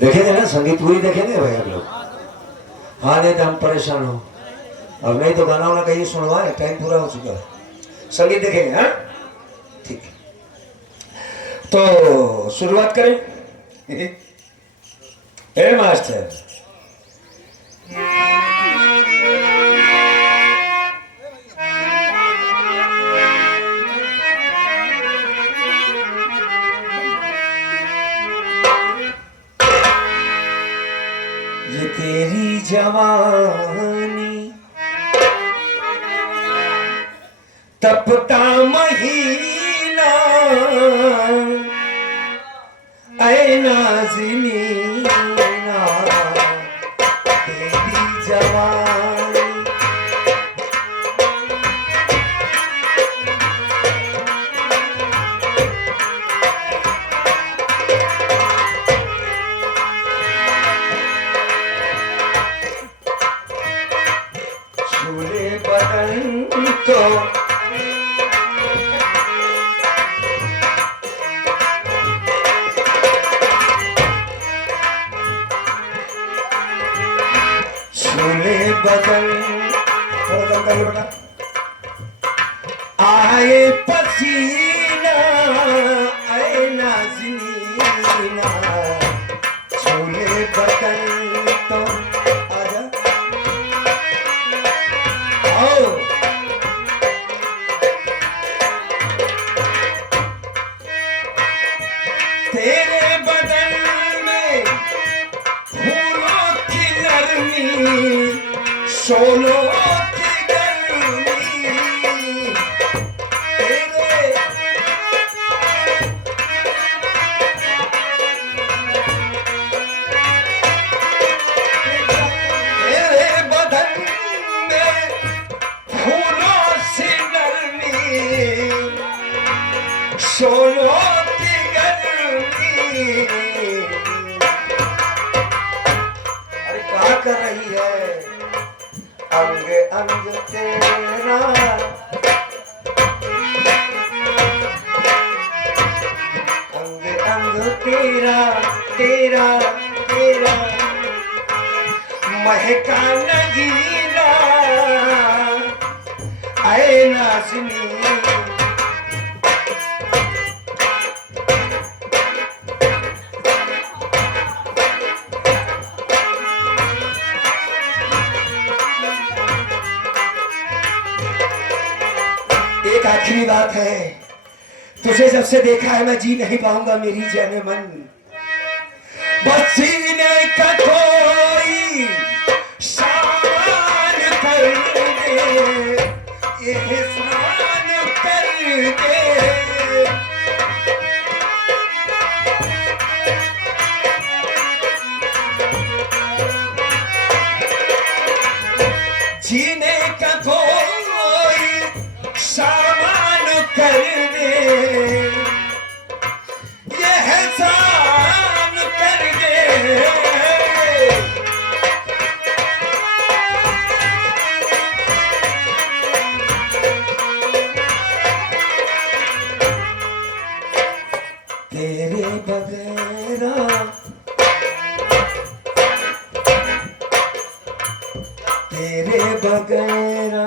देखेंगे ना, संगीत पूरी देखेंगे भाई आप लोग। हाँ नहीं तो हम परेशान हो, अब नहीं तो गाना वाना कहीं सुनवाए, टाइम पूरा हो चुका है। संगीत देखेंगे हाँ, ठीक है। तो शुरुआत करें। ए मास्टर, ये तेरी जवानी तपता महीना, ऐ नाज़नीना तेरी जवानी। छूले बदन को छूले बदन, थोड़ा कम कर लो बेटा। आए पसीना आए नाज़नीना, छूले बदन तो आजा आओ। तेरे बदन में फूलों की नरमी, शोलों की गर्मी, तेरे बदन में फूलों से नरमी, शोलों की गर्मी। अरे क्या कर रही है, अंग अंग तेरा, अंग अंग तेरा तेरा तेरा, महका नगीना ऐ नाज़नीना। एक आखिरी बात है, तुझे जब से देखा है मैं जी नहीं पाऊंगा मेरी जाने मन, बस सीने का कोई सामान कर दे, एहसान कर दे। जीने का कोई सामान कर दे, ये एहसान कर दे। तेरे बगैरा तेरे बगैरा।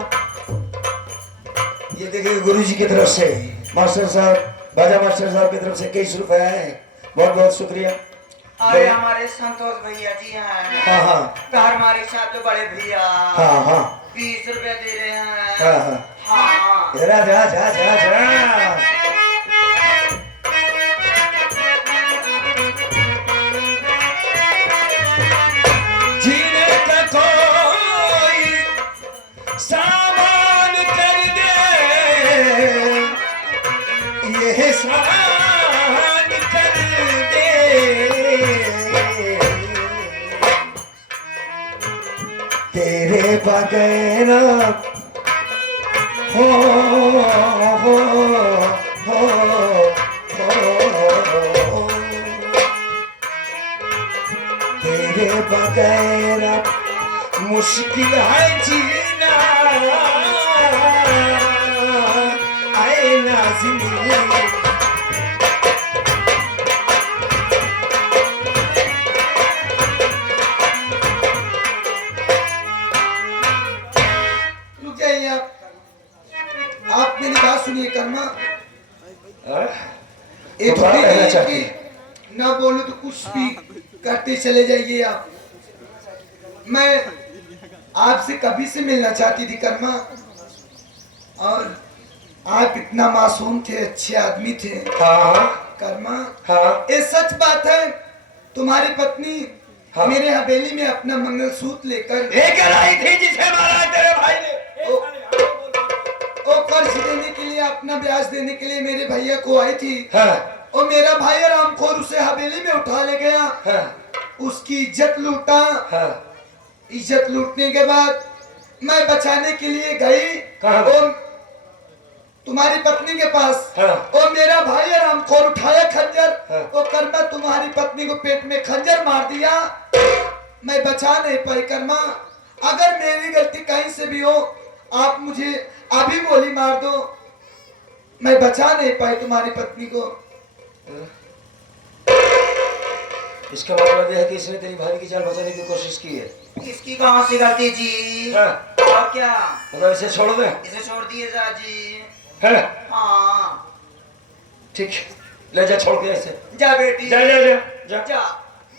ये देखिए गुरुजी की तरफ से, मास्टर साहब, बाजा मास्टर साहब की तरफ से 21 रुपए है, बहुत बहुत शुक्रिया। अरे हमारे संतोष भैया जी हैं। हाँ हाँ तो हमारे साथ जो बड़े भैया हाँ हाँ 20 रुपए दे रहे हैं। हाँ हाँ हाँ जरा जा जा जा जा। जीने का कोई सामान कर दे, ये एहसान कर दे। तेरे बगैर हो हो हो हो, तेरे बगैर मुश्किल है जीना ऐ नाज़नीना। ना बोलूं तो कुछ भी करते चले जाइए आप। मैं आपसे कभी से मिलना चाहती थी कर्मा, और आप इतना मासूम थे, अच्छे आदमी थे। हाँ कर्मा, हाँ ये सच बात है, तुम्हारी पत्नी हाँ। मेरे हवेली में अपना मंगलसूत्र लेकर आई थी जिसे मारा तेरे भाई ने। वो कर्ज देने के लिए, अपना ब्याज देने के लिए मेरे भैया को आई थी। हाँ और मेरा भाई रामखोर उसे हवेली में उठा ले गया। हाँ उसकी इज्जत लूटा। हाँ। इज्जत लूटने के बाद मैं बचाने के लिए गई कहाँ? और तुम्हारी पत्नी के पास। हाँ। और मेरा भाई रामखोर उठाया खंजर। हाँ। और कर्मा तुम्हारी पत्नी को पेट में खंजर मार दिया। मैं बचा नहीं पाई कर्मा। अगर मेरी गलती कहीं से भी हो, आप मुझे अभी गोली मार दो। मैं बचा नहीं पाई तुम्हारी पत्नी को। इसका मतलब यह है कि इसने तेरी भाभी की जान बचाने की कोशिश की है। इसकी कहाँ से गलती जी? हाँ। और क्या? मतलब इसे छोड़ दे। इसे छोड़ दिए जा जी। है हाँ। ठीक, ले जा, छोड़ के इसे। जा बेटी। जा जा जा जा। जा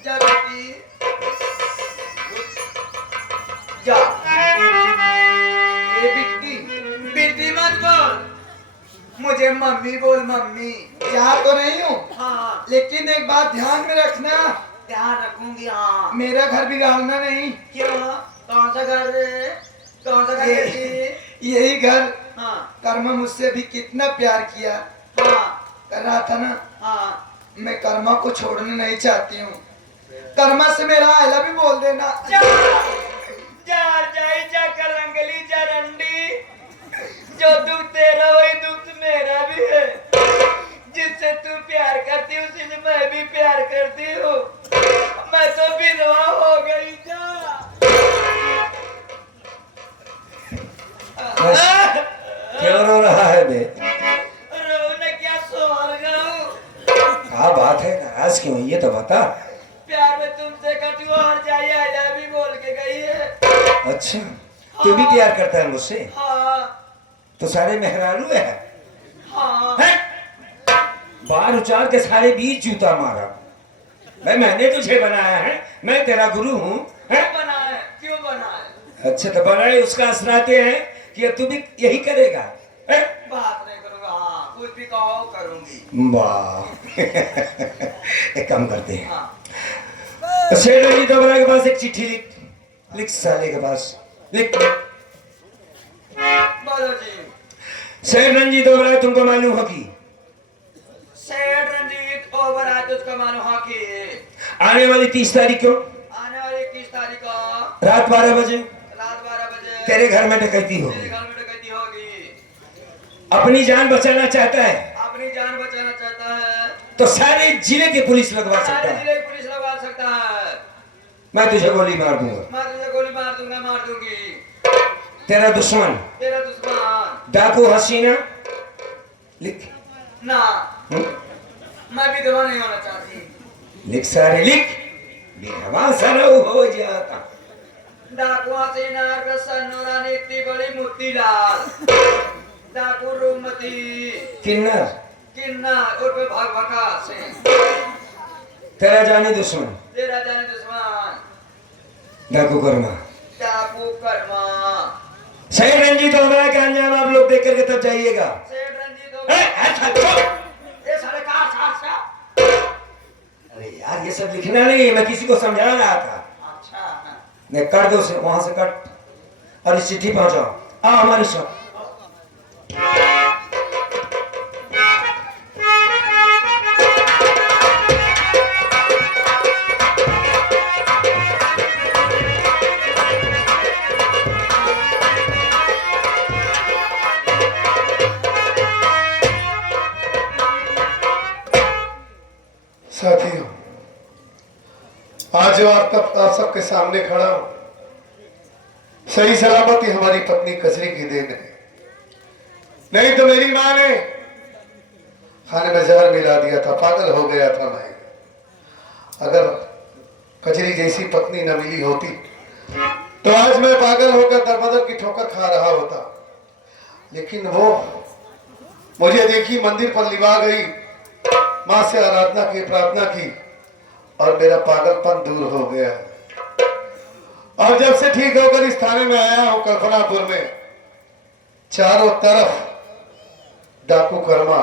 जा बेटी जा। ए बिट्टी, बिट्टी मत बोल, मुझे मम्मी बोल, मम्मी। जा तो नहीं हूँ, हाँ लेकिन एक बात ध्यान में रखना, ध्यान रखूंगी। हाँ। मेरा घर बिगाड़ना नहीं। क्यों? कौन सा घर है? कौन सा घर है जी? यही घर। हाँ कर्मा मुझसे भी कितना प्यार किया हाँ कर रहा था ना। हाँ। मैं कर्मा को छोड़ना नहीं चाहती हूँ। कर्मा से मेरा आई लव यू बोल देना। जा जा जाई जा कलंगली जा रंडी, जो दुख तेरा वही दुख मेरा भी है। जिससे तू प्यार करती हूँ उसी से मैं भी प्यार करती हूँ। मैं तो विधवा हो गई। जा क्यों रो रहा है बे? रोने क्या, सोहर गाऊं? क्या बात है, नाराज क्यों है ये तो बता। प्यार में तुमसे कटू और जाइए आजा भी बोल के गई है। अच्छा, तू भी प्यार करता है मुझसे? हाँ तो सारे मेहरारू है? हाँ। हैं? बार उचार के सारे बीच जूता मारा। मैंने तुझे बनाया है, मैं तेरा गुरु हूँ। क्यों बना है? क्यों बना है? अच्छा तो बनाए उसका असराते हैं कि तू भी यही करेगा। हैं? बात नहीं करूंगा। हाँ कुछ भी कहो करूंगी। वाह एक काम करते हैं। हाँ तो शेर रंजीत ओबराय के पास एक चिट्ठी लिख। लिख साले के पास लिख। बोलो जी। शेर रंजीत ओबराय तुमको मालूम हो कि सेठ रंजीत ओबराय तुझको मालूम है कि आने वाली 30 तारीख को आने वाली 21 तारीख को रात 12 बजे रात 12 बजे तेरे घर में डकैती तेरे होगी। घर में डकैती होगी। अपनी जान बचाना चाहता है अपनी जान बचाना चाहता है तो सारे जिले की पुलिस लगवा सकता सारे है। जिले की पुलिस लगवा सकता है। मैं तुझे गोली मार दूंगा। मैं तुझे गोली मार दूंगा, मार दूंगी। तेरा दुश्मन तेरा दुश्मन डाकू हसीना लिख। ना, हम्म? मैं विधवा नहीं होना चाहती। लिख सारे लिख। विधवा सरऊ हो जाता। डाकू हसीना रसन नूरानी इतनी बड़ी मोतीलाल डाकू रूमती किन्नर किन्ना उर्फ भगभका से तेरा जानी दुश्मन तेरा जाने दुश्मन डाकू कर्मा। डाकू कर्मा। शेर रंजीत ओबराय का अंजाम आप लोग देख करके तब जाइएगा। सेठ रंजीत ए, ऐसा चुप! ये सारे कार साथ। अरे यार ये सब लिखना नहीं है, मैं किसी को समझा रहा था। अच्छा मैं कर दो से वहां से कट और इस चिट्ठी पहुंचाओ। आओ हमारे साथ। साथियों, आज और तब आप सबके सामने खड़ा हूं, सही सलामती हमारी पत्नी कचरी की देन है। नहीं तो मेरी मां ने खाने में जहर मिला दिया था, पागल हो गया था मैं। अगर कचरी जैसी पत्नी न मिली होती तो आज मैं पागल होकर दरबदर की ठोकर खा रहा होता। लेकिन वो मुझे देखी मंदिर पर लिवा गई, मां से आराधना की, प्रार्थना की और मेरा पागलपन दूर हो गया। और जब से ठीक होकर इस थाने में आया हूं कल्पनापुर में, चारों तरफ डाकू कर्मा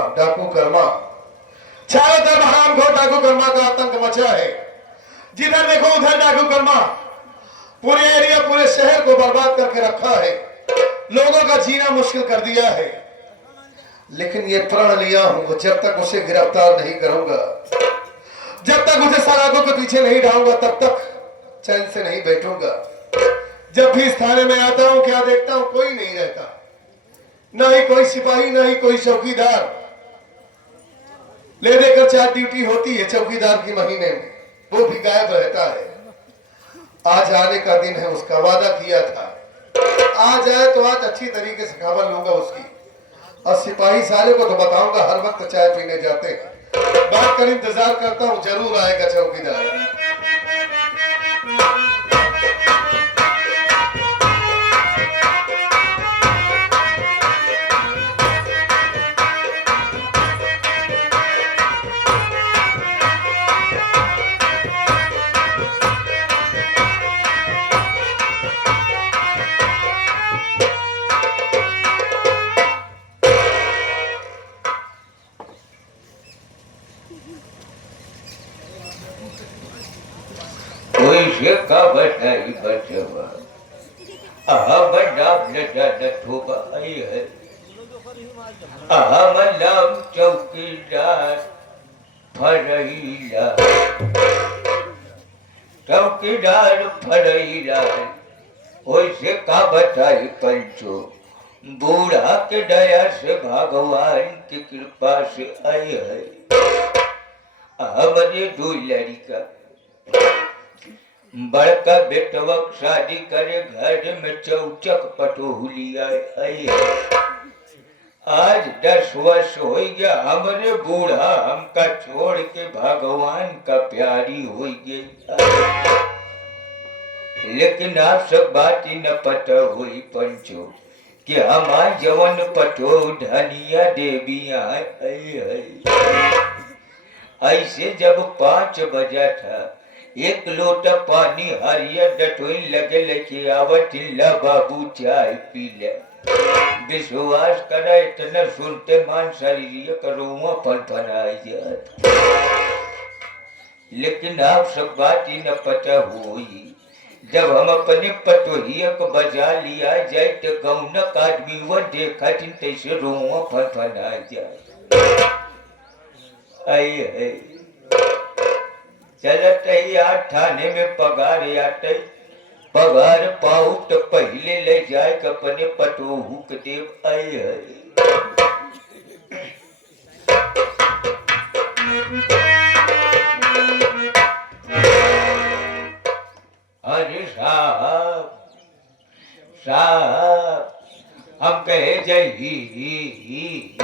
चारों तरफ हराम घोर डाकू कर्मा का आतंक मचा है। जिधर देखो उधर डाकू कर्मा पूरे एरिया पूरे शहर को बर्बाद करके रखा है, लोगों का जीना मुश्किल कर दिया है। लेकिन ये प्रण लिया हूं, जब तक उसे गिरफ्तार नहीं करूंगा, जब तक उसे सलाखों के पीछे नहीं डालूंगा, तब तक चैन से नहीं बैठूंगा। जब भी इस थाने में आता हूं क्या देखता हूं, कोई नहीं रहता, ना ही कोई सिपाही, ना ही कोई चौकीदार। ले देकर 4 ड्यूटी होती है चौकीदार की महीने में, वो भी गायब रहता है। आज आने का दिन है, उसका वादा किया था, आज आए तो आज अच्छी तरीके से खबर लूंगा उसकी। और सिपाही साले को तो बताऊंगा, हर वक्त चाय पीने जाते हैं। बात कर इंतजार करता हूं, जरूर आएगा चौकीदार। कोई का बटाई बचवा आई है। नाम चौकीदार फरैला, चौकीदार फरैला। वैसे का बटाई पंचो, बूढ़ा के दया से भगवान की कृपा से आई है। हमारे 2 लड़का, बड़का बेटवक शादी करे घर में चौचक पटोहुलिया आई है। आज 10 वर्ष हो गया, हमारे बूढ़ा हमका छोड़ के भगवान का प्यारी हो गई। लेकिन आप सब बात ही न पता हुई पंचो कि हमार जवन पटो धनिया देवियां आई है। ऐसे जब 5 बजा था, 1 लोटा पानी हरियर डटोइन लगे लेके आवत, ला बाबू चाय पी ले। विश्वास करा, इतना सुनते मान शरीर करुआ फनफनाई जात। लेकिन आप सब बात ही न पता हुई, जब हम अपने पटोहिया को बजा लिया जाए तो गौनक आदमी वो देखा दिन तैसे रुआ फनफनाई जाए। आई है चलत यार, थाने में पगार आते, पगार पाऊ तो पहले ले जाए अपने पटोहू के देव। आई है अरे साहब हम कहे जय हिंद।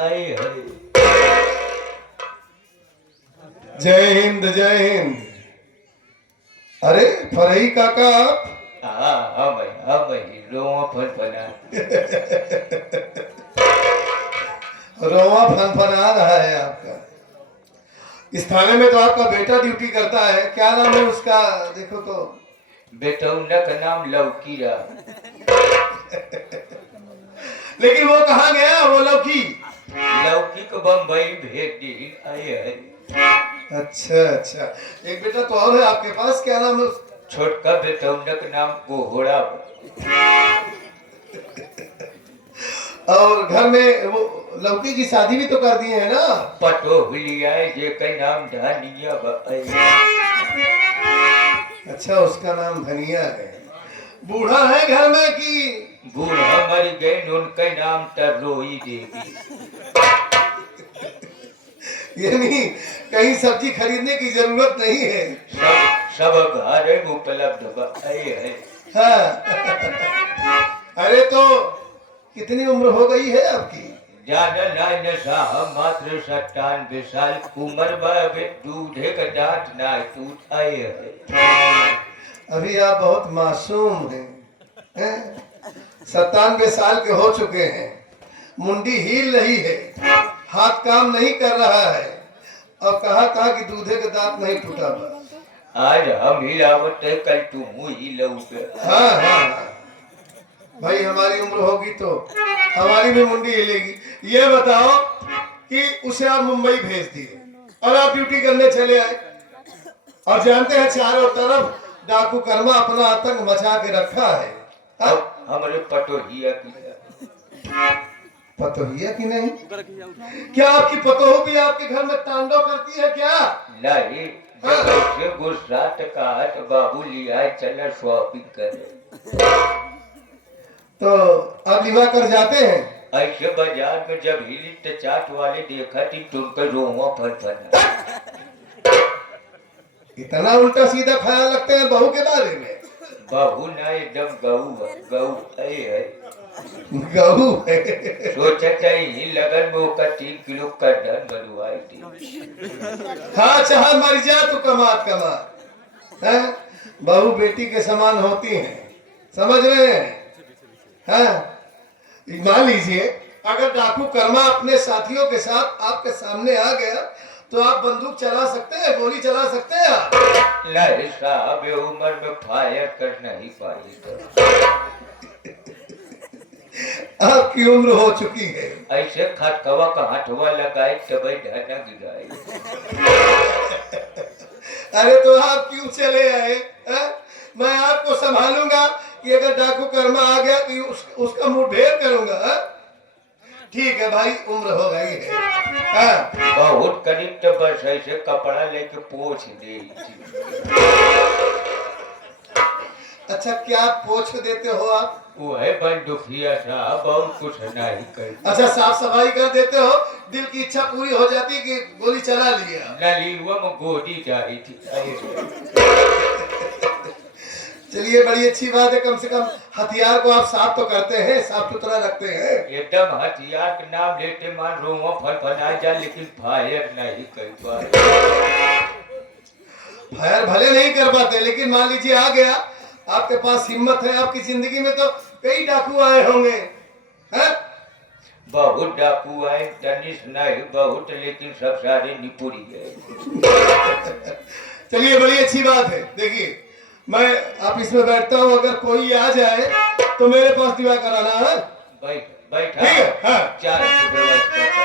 आई है जय हिंद जय हिंद। अरे फरही काका आप? हाँ भाई रोआ फनफना रोआ फनफना रहा है आपका। इस थाने में तो आपका बेटा ड्यूटी करता है, क्या नाम है उसका? देखो तो बेटौना का नाम लौकी रहा। लेकिन वो कहाँ गया वो लौकी को बम्बई भेज दी। आई है अच्छा, एक बेटा तो और है आपके पास, क्या नाम है? छोटका बेटौना का नाम कोहड़ा। और घर में वो लौकी की शादी भी तो कर दिए है ना? पटोहलिया जे का नाम धनिया। अच्छा, उसका नाम धनिया है। बूढ़ा है घर में कि? बूढ़ा मर गए, उनका नाम तरोई देवी। यानी कहीं सब्जी खरीदने की जरूरत नहीं है, सब घर में उपलब्ध है। हाँ। अरे तो कितनी उम्र हो गई है आपकी? ज्यादा ना साहब, मात्र 97 साल उम्र में, दूधे का दांत ना टूट। आए है अभी आप बहुत मासूम हैं? 97 साल के हो चुके हैं, मुंडी हिल रही है, हाथ काम नहीं कर रहा है, और कहा कि दूधे के दांत नहीं टूटा बस। आज हम हिलावत है, कल तुम ही लौटे। हाँ हाँ हाँ। भाई हमारी उम्र होगी तो हमारी भी मुंडी हिलेगी। ये बताओ कि उसे आप मुंबई भेज दिए और आप ड्यूटी करने चले आए और जानते हैं चारों तरफ डाकू कर्मा अपना आतंक मचा के रखा है। हाँ? हमारे पटोहिया की पतोहिया की नहीं? क्या आपकी पतोह भी आपके घर में तांडव करती है क्या? नहीं, जब ऐसे गुजरात का हाथ बाबू लिया चला शॉपिंग करे। तो आप लिवा कर जाते हैं? ऐसे बाजार में जब हिली तो चाट वाले देखा थी तुमको रोवा फरफरा। इतना उल्टा सीधा ख्याल रखते हैं बहू के बारे में? बहू ना एकदम गऊ गऊ है। गहू है। सोचा था ही लगन में होकर 3 किलो का धन बनवाई थी। हाँ चाह मर जा तो कमात हैं? बहू बेटी के समान होती हैं, समझ रहे हैं? हाँ? मान लीजिए अगर डाकू कर्मा अपने साथियों के साथ आपके सामने आ गया तो आप बंदूक चला सकते हैं, गोली चला सकते हैं आप? नहीं साहब, ये उम्र में फायर कर नहीं पाई तो। आपकी उम्र हो चुकी है। ऐसे खटकवा का हटवा लगाए तब धना गिराए। अरे तो आप क्यों चले आए? मैं आपको संभालूंगा कि अगर डाकू कर्मा आ गया तो उसका मुठभेड़ करूंगा। हा? ठीक है भाई, उम्र हो गई है। हाँ? बहुत करीब तो बस ऐसे कपड़ा लेके पोछ दे। अच्छा क्या पोछ देते हो आप? वो है बंदूकिया साहब, बहुत कुछ नहीं कर। अच्छा साफ सफाई कर देते हो, दिल की इच्छा पूरी हो जाती कि गोली चला लिया। नलीवा में गोदी जा रही थी। चलिए बड़ी अच्छी बात है, कम से कम हथियार को आप साफ तो करते हैं, साफ सुथरा रखते हैं। एकदम हथियार के नाम लेते मान रोवा फरफरा जा, लेकिन फायर नहीं कर पाए। फायर भले नहीं कर पाते, लेकिन मान लीजिए आ गया, आपके पास हिम्मत है। आपकी जिंदगी में तो कई डाकू आए होंगे, हैं? बहुत डाकू आए, तनिष नहीं बहुत, लेकिन सब सारे निपुरी गए। चलिए बड़ी अच्छी बात है। देखिए मैं ऑफिस में बैठता हूँ, अगर कोई आ जाए तो मेरे पास दिवा कराना है। बैठा ठीक है? हाँ। चार की व्यवस्था कर।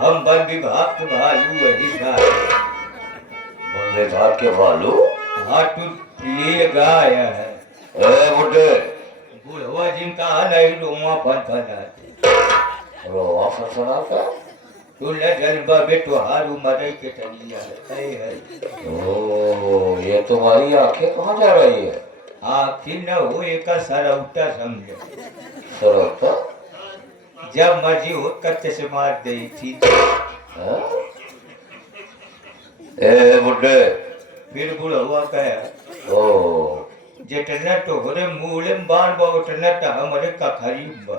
हम वन विभाग के भालू वही साहब। वन विभाग के भालू? हाँ तू लिए गाया है। ए बुड्ढे, बुढ़वा जिनका नहीं रोमा फरफराते। रोवा फरफराता? तू न जलवा बे तुहार उम्र के चलिया है। ओ, ये तुम्हारी आंखें कहाँ जा रही है? आखिर न हो एक सरौटा समझे। सरौता? जब मर्जी हो कत्ते से मार दी थी। हाँ? ए बुड्ढे, फिर बुढ़वा कहा ओ, जितना तोहरे मूले बार बा उतना तो हमारे कखरी बा।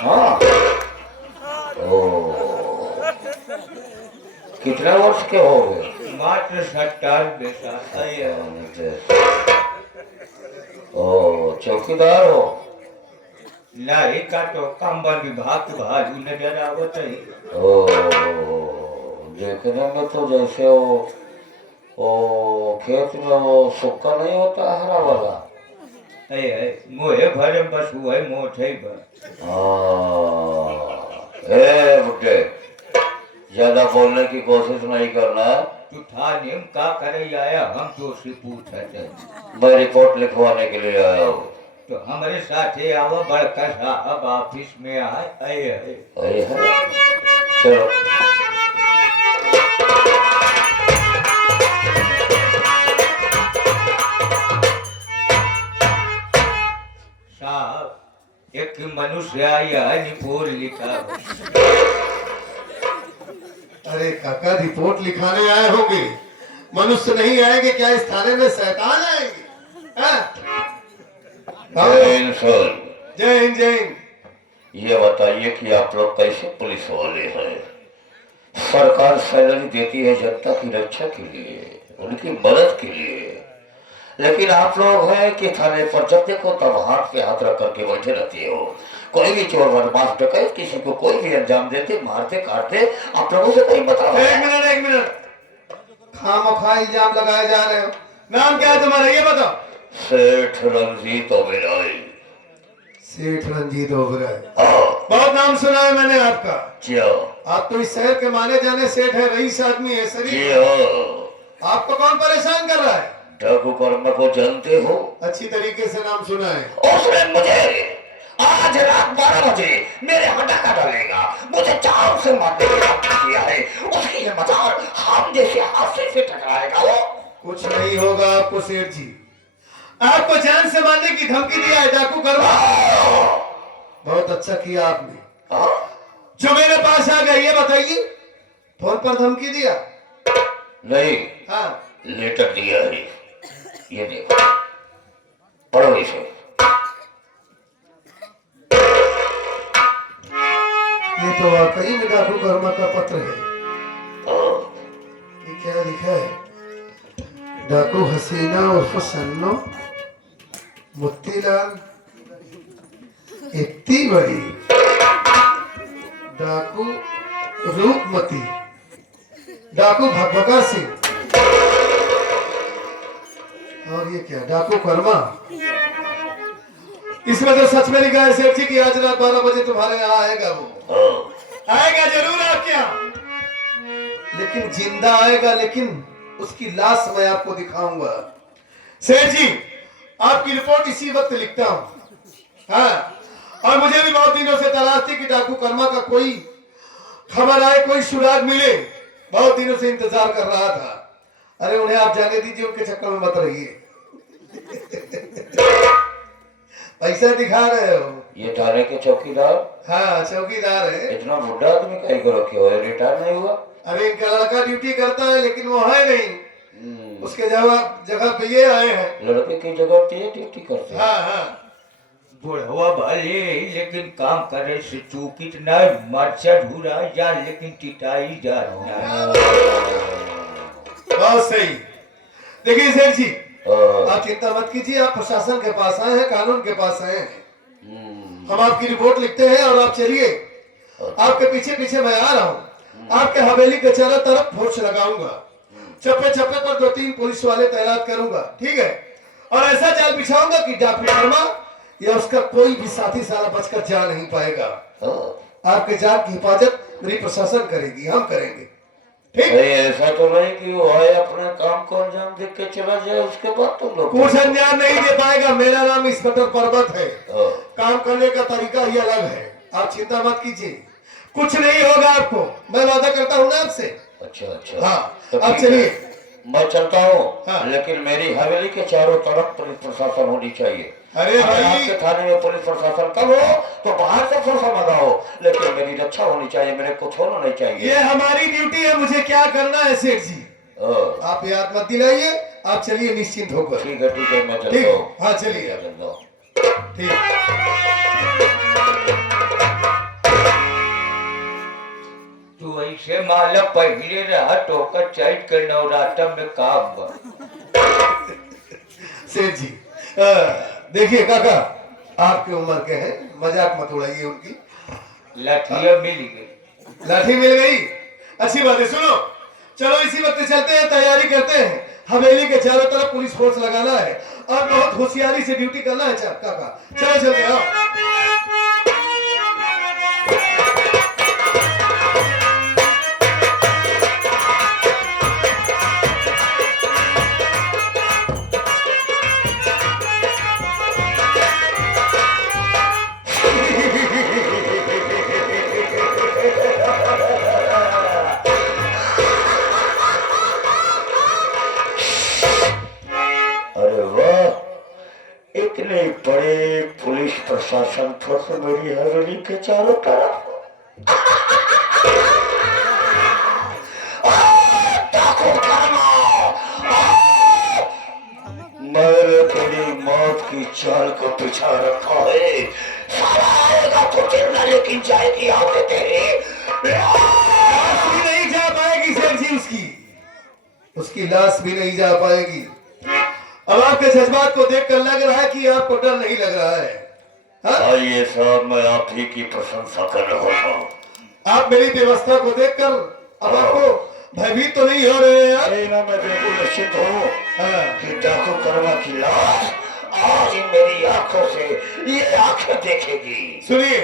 हाँ? ओ, कितने वर्ष के हो गए? मात्र 97 साल। ओ, चौकीदार हो? नहीं का तो कम वन विभाग के भालू नजर आवत है। ओ, देखने में तो जैसे वो खेत में वो सुक्का नहीं होता हरा वाला। मोहे भरे बस हुए मोटे बस। ए बुड्ढे, ज्यादा बोलने की कोशिश नहीं करना। तू थाने में का करे आया, हम तो से पूछते। मैं रिपोर्ट लिखवाने के लिए आया हूँ। तो हमारे साथ आवा, बड़का साहब ऑफिस में आए है। चलो। साहब एक मनुष्य आया, रिपोर्ट लिखा। अरे काका, रिपोर्ट लिखाने आए होंगे, मनुष्य नहीं आएंगे क्या? इस थाने में शैतान आएंगे? हाँ? जय हिंद सर। जय हिंद जय हिंद। ये बताइए कि आप लोग कैसे पुलिस वाले हैं? सरकार सैलरी देती है जनता की रक्षा के लिए, उनकी मदद के लिए, लेकिन आप लोग हैं कि थाने पर जब देखो तब हाथ पे हाथ रख करके बैठे रहते हो। कोई भी चोर बदमाश डकैत किसी को कोई भी अंजाम देते, मारते काटते, आप लोगों से कोई बताओ। एक मिनट, खामोखा इल्जाम लगाए जा रहे हो। नाम क्या है तुम्हारा, ये बताओ। सेठ रंजीत ओबेरॉय। सेठ रंजीत ओबेरॉय, बहुत नाम सुना है मैंने आपका। जी आप तो इस शहर के माने जाने सेठ है, रईस आदमी है जी शरीफ। आपको कौन परेशान कर रहा है? डाकू कर्मा को जानते हो? अच्छी तरीके से नाम सुना है। उसने मुझे आज रात 12 बजे मेरे हटाका डालेगा, मुझे चारों से मारने की धमकी दिया है। उसकी ये मजाल हम जैसे हादसे से टकराएगा वो। कुछ नहीं होगा आपको सेठ जी, आपको जान से मारने की धमकी दिया है डाकू कर्मा। बहुत अच्छा किया आपने जो मेरे पास आ गए। ये बताइए, फोन पर धमकी दिया? नहीं, हाँ, लेटर दिया है। ये देखो, पढ़ो इसे। ये तो वाकई में डाकू कर्मा का पत्र है। ये क्या लिखा है? डाकू हसीना उर्फ सन्नो मोतीलाल इतनी बड़ी, डाकू रूपमती, डाकू भगभगा सिंह, और ये क्या डाकू कर्मा। इसमें तो सच में लिखा है सेठ जी कि आज रात 12 बजे तुम्हारे यहाँ आएगा। वो आएगा जरूर आपके यहाँ, लेकिन जिंदा आएगा, लेकिन उसकी लाश मैं आपको दिखाऊंगा। सेठ जी, आपकी रिपोर्ट इसी वक्त लिखता हूँ। हाँ, और मुझे भी बहुत दिनों से तलाश थी कि डाकू कर्मा का कोई खबर आए, कोई सुराग मिले। बहुत दिनों से इंतजार कर रहा था। अरे उन्हें आप जाने दीजिए, उनके चक्कर में मत रहिए। पैसा दिखा रहे हो? ये थाने के चौकीदार? हाँ, चौकीदार है। इतना बुढ़ा आदमी कहीं को रखे हो, रिटायर नहीं हुआ? अरे इनका लड़का ड्यूटी करता है, लेकिन वो है नहीं। उसके जगह पे ये आए हैं। लड़के की जगह पे ये ड्यूटी करते हैं। हाँ हाँ, बुढ़वा भले लेकिन काम करे से चूकित नहीं, मर्चा ढूरा जा लेकिन टिटाई जा। बहुत सही। देखिए सेठ जी, आप चिंता मत कीजिए, आप प्रशासन के पास आए हैं, कानून के पास आए हैं। हम आपकी रिपोर्ट लिखते हैं और आप चलिए, आपके पीछे पीछे मैं आ रहा हूँ। आपके हवेली के चारों तरफ फोर्स लगाऊंगा, चप्पे चप्पे पर 2-3 पुलिस वाले तैनात करूंगा, ठीक है? और ऐसा जाल बिछाऊंगा कि डाकू कर्मा या उसका कोई भी साथी साला बचकर जा नहीं पाएगा। आपके जान की हिफाजत मेरी प्रशासन करेगी, हम करेंगे, ठीक? ऐसा तो नहीं कि वो आए अपने काम को अंजाम दे के चला जाए, उसके बाद तुम लोग कुछ अंजाम नहीं दे पाएगा। मेरा नाम इंस्पेक्टर पर्वत है, काम करने का तरीका ही अलग है। आप चिंता मत कीजिए, कुछ नहीं होगा आपको, मैं वादा करता हूँ ना आपसे। अच्छा अच्छा, हाँ, तो अब चलिए। मैं चलता हूँ। हाँ। लेकिन मेरी हवेली के चारों तरफ पुलिस प्रशासन होनी चाहिए। अरे अगर भाई, आपके थाने में पुलिस प्रशासन कम हो तो बाहर से फोर्स मंगाओ, लेकिन मेरी रक्षा होनी चाहिए, मेरे कुछ होना नहीं चाहिए। ये हमारी ड्यूटी है, मुझे क्या करना है सेठ जी, आप याद मत दिलाइए। आप चलिए निश्चिंत होकर। ठीक है, मैं ठीक, चलता हूँ। हाँ चलिए, चलता हूँ। ठीक। तू ऐसे माला पहले रहा टोकर चाइट कर नवरात्र में काम बा। सेठ जी, देखिए काका, आपकी उम्र के हैं, मजाक मत उड़ाइए उनकी। लाठिया मिल गई। लाठी मिल गई, अच्छी बात है। सुनो, चलो इसी वक्त चलते हैं, तैयारी करते हैं। हवेली के चारों तरफ पुलिस फोर्स लगाना है और बहुत होशियारी से ड्यूटी करना है। चल काका, चलो चलते हैं। अरे वाह, इतने बड़े पुलिस प्रशासन फोर्स मेरी हवेली के चारों तरफ। मैंने तेरी मौत की चाल को पिछा रखा है, साला आएगा तो चिल्ला लेकिन जाएगी आते तेरे लाश भी नहीं जा पाएगी सेठ जी उसकी लाश भी नहीं जा पाएगी। अब आपके जज्बात को देखकर लग रहा है कि आपको डर नहीं लग रहा है। हाँ? आइए साहब, मैं आप ही की प्रशंसा कर रहा हूँ। आप मेरी व्यवस्था को देखकर अब आपको भयभीत तो नहीं हो रहे हैं आप? नहीं ना, मैं बिल्कुल निश्चित हूँ हाँ। कि डाकू कर्मा की लाश आज मेरी आंखों से ये आंखें देखेगी। सुनिए,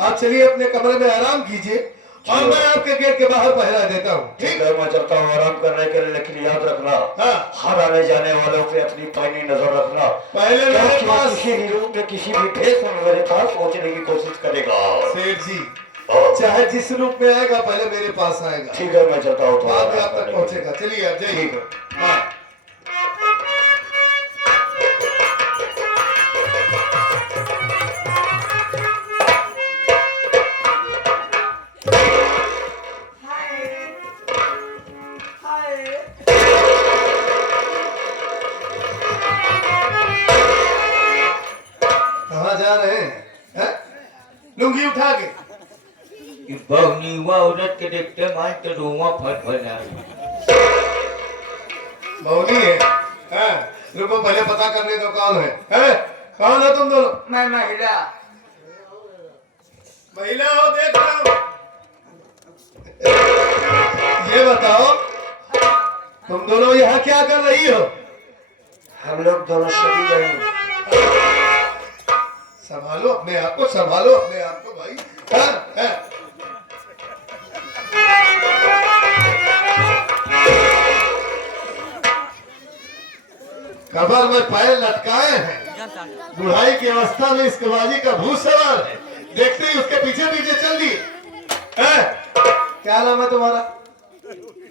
आप चलिए अपने कमरे में आराम कीजिए और मैं आपके गेट के बाहर पहरा देता हूँ। ठीक है, मैं चलता हूँ आराम करने के लिए, लेकिन याद रखना हाँ। हर आने जाने वालों पे अपनी पैनी नजर रखना। पहले मेरे क्योंकि वो पास किसी भी रूप में किसी भी भेष में मेरे पास पहुंचने की कोशिश करेगा। सेठ जी हाँ। चाहे जिस रूप में आएगा पहले मेरे पास आएगा, ठीक है, मैं चलता हूँ बाद में आप तक पहुंचेगा। चलिए आप जाइए। ठीक है। हाँ। कहाँ जा रहे हैं? लुंगी उठा के। बहुनी हुआ औरत के देखते मान तो रोवा फटफटा। मौनी है। हाँ, रुको पहले पता करने दो कौन है। हैं? कौन है तुम दोनों? मैं महिला। महिला हो, देख रहा हूं। ये बताओ तुम दोनों यहाँ क्या कर रही हो? हम लोग दोनों सभी गए हैं। संभालो अपने आप को, संभालो अपने आप को भाई। हाँ, हाँ। कमर में पैर लटकाए हैं, बुढ़ाई की अवस्था में इस कबाजी का भूत सवार है। देखते ही उसके पीछे पीछे चल दिए। क्या नाम है तुम्हारा?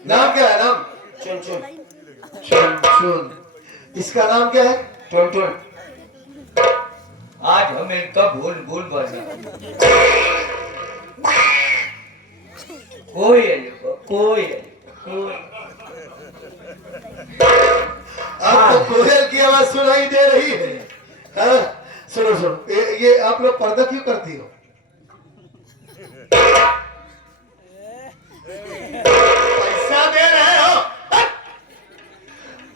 नाम क्या है? नाम चुन चुन चुन चुन। इसका नाम क्या है? टुन टुन। आज हम इनका भूल भूल बना। कोई है देखो, कोई है, कोई। आपको कोयल की आवाज सुनाई दे रही है। हाँ? सुनो सुनो, ये आप लोग पर्दा क्यों करती हो? पैसा दे रहे हो?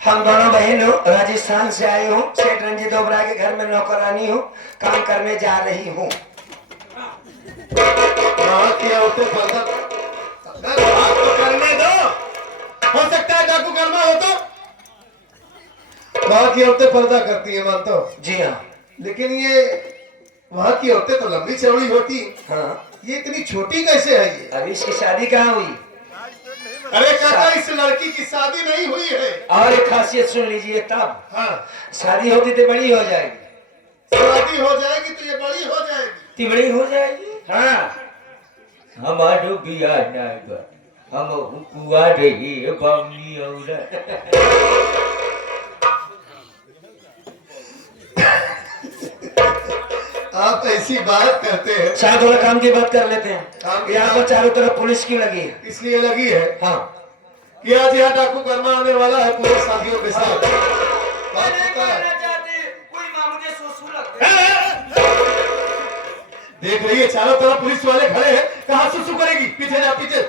हम दोनों बहन हो, राजस्थान से आई हूँ। सेठ रंजीत ओबरा के घर में नौकरानी हूँ, काम करने जा रही हूँ। वहाँ की औरतें पर्दा आपको करने दो। हो सकता है डाकू कर्मा हो तो। वहाँ की औरतें पर्दा करती है, मानता हूँ। जी हाँ। लेकिन ये वहाँ की औरतें तो लंबी चौड़ी होती। हाँ, ये इतनी छोटी कैसे है ये? अभी इसकी शादी कहाँ हुई? अरे काका, इस लड़की की शादी नहीं हुई है। और एक खासियत सुन लीजिए, तब हाँ, शादी होती तो बड़ी हो जाएगी। शादी हो जाएगी तो ये बड़ी हो जाएगी। तिबड़ी हो जाएगी। हाँ, हमारो बिया नहीं बा, हम हुआ रही है बावनी औरत। आप ऐसी बात करते हैं, शायद थोड़ा काम की बात कर लेते काम हैं। की यहाँ पर चारों तरफ पुलिस क्यों लगी है? इसलिए लगी है हाँ, कि आज यहाँ डाकू कर्मा आने वाला है पूरे साथियों के साथ। बात पता है? कोई मामूली सोसू लगते हैं। देख रही है चारों तरफ पुलिस वाले खड़े हैं। कहाँ सुसु करेगी? पीछे जा, पीछे।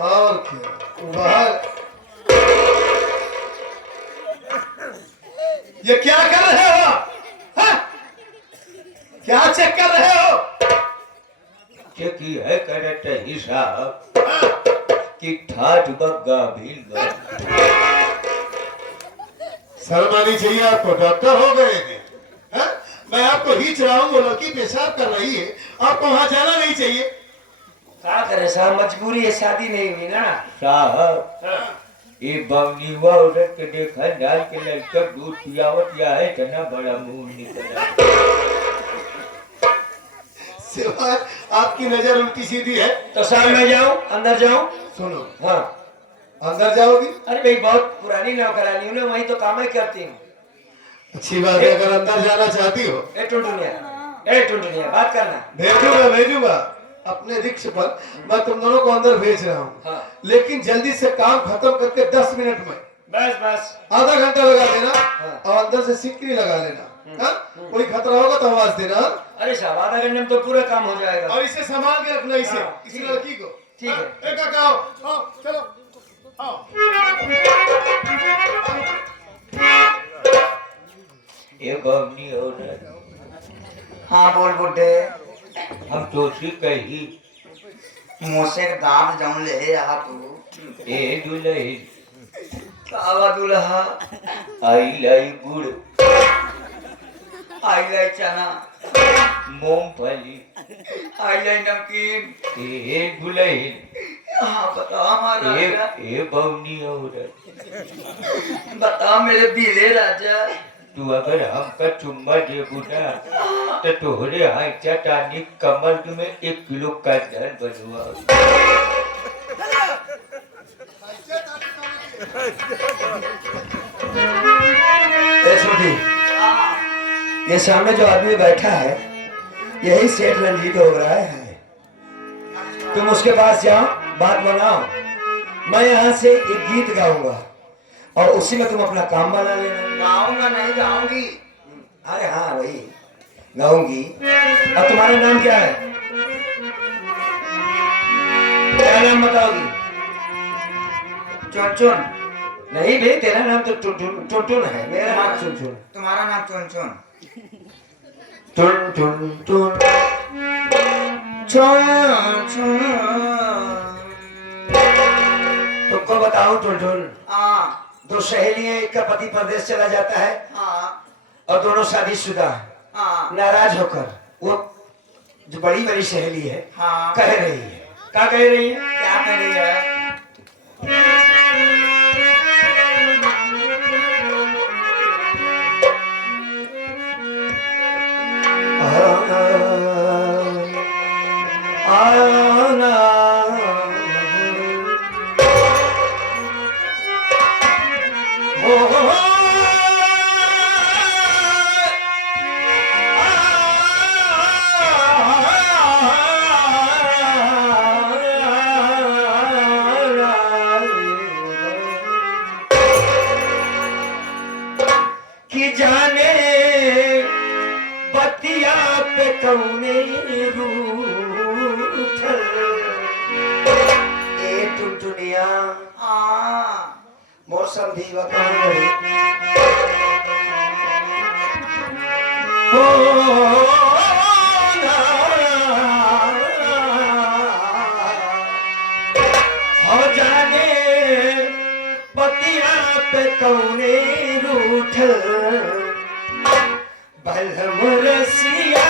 और क्या बाहर ये क्या कर रहे हो? हाँ? क्या चेक कर रहे हो? की है करते हिसाब कि ठाठ बग्गा भील गया। शर्म आनी चाहिए आपको, डॉक्टर हो गए थे। हाँ? मैं आपको खींच रहा हूँ, वो लड़की पेशाब कर रही है, आपको वहां जाना नहीं चाहिए। क्या करे साहब, मजबूरी है, शादी नहीं हुई ना। साहब, ये बमनीवा औरत के देखा डाल के लड़का दूध पियावत या है तना बड़ा मुंह निकला। सिवाय आपकी नजर उल्टी सीधी है। तो साहब मैं जाऊं, अंदर जाऊं? सुनो, हाँ। अंदर जाओगी? अरे भाई बहुत पुरानी नौकरानी हूँ ना, वही तो काम ही करती हूँ। अच्छी बात है, अगर अंदर जाना चाहती हो। ए टुनटुनिया बात करना। भेजूंगा अपने रिक्श पर। मैं तुम दोनों को अंदर भेज रहा हूँ। हाँ। लेकिन जल्दी से काम खत्म करके 10 मिनट में, बस आधा घंटा लगा देना। हाँ। और अंदर से सिक्री लगा लेना। हाँ? कोई खतरा होगा तो आवाज देना। अरे साहब आधा घंटे में तो पूरा काम हो जाएगा। और इसे संभाल के रखना, इसे हाँ, इस ठीक है। लड़की को। ठीक है। हाँ, काका आओ, चलो आओ। ये बमनी औरत हाँ बोल बुड्ढे, हम तोसी कही मुझसे दांत जम ले यहाँ तू। ए दुल्हन कावा दुल्हा, आई लाई गुड़ आई लाई चना, मूंगफली आई लाई नमकीन। ए दुल्हन हाँ बता हमारा राजा, ए बमनी औरत बता मेरे बीले राजा। तू अगर हमका चुम्मा देबू ना तो तोहरे हाइचा टानी कमर में 1 किलो का दल बनवा। छोटी, ये सामने जो आदमी बैठा है यही सेठ रंजीत ओबराय है। तुम उसके पास जाओ, बात बनाओ। मैं यहाँ से एक गीत गाऊंगा और उसी में तुम अपना काम बना लेना। गाऊंगा नहीं गाऊंगी। अरे हाँ वही गाऊंगी। अब तुम्हारा नाम क्या है? क्या नाम बताओगी? चुन चुन। नहीं भाई, तेरा नाम तो टुन है, मेरा नाम चुन चुन। तुम्हारा नाम चुन चुन। टुन टुन टुन चुन चुन। तुमको बताऊं टुन टुन, हाँ 2 सहेलियां, एक का पति परदेश चला जाता है हाँ और दोनों शादीशुदा हैं। हाँ नाराज होकर वो जो बड़ी वाली सहेली है हाँ। कह रही है, क्या कह रही है? क्या कर रही है? कि जाने बतिया पे कौने रूठल। ए टुनटुनिया हाँ मोर समझी बताओ। हो जाने बतिया पे कौने रूठल बलमुरसिया।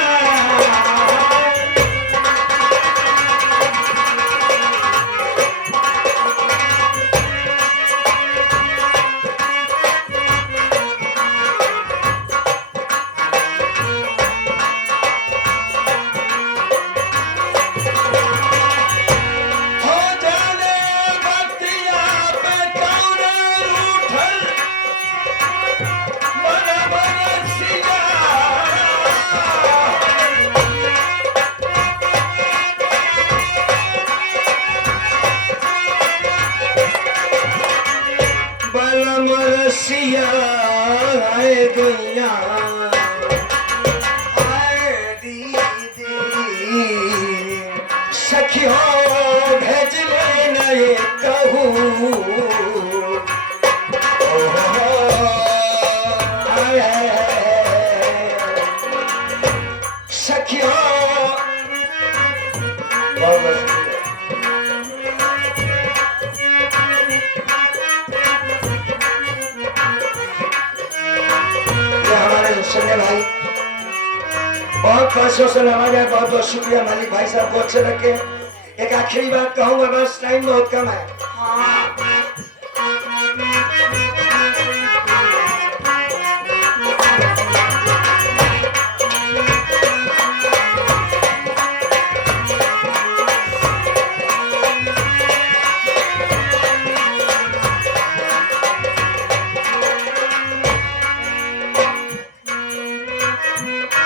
बलमुरसिया आए गैया आए दीदी। सखियो भेज लेना ये कहूँ। सखियो हमारे संजय भाई बहुत पैसों से नवाजा है, बहुत बहुत शुक्रिया मालिक भाई साहब को अच्छे रखे। एक आखिरी बात कहूंगा, बस टाइम बहुत कम है। हाँ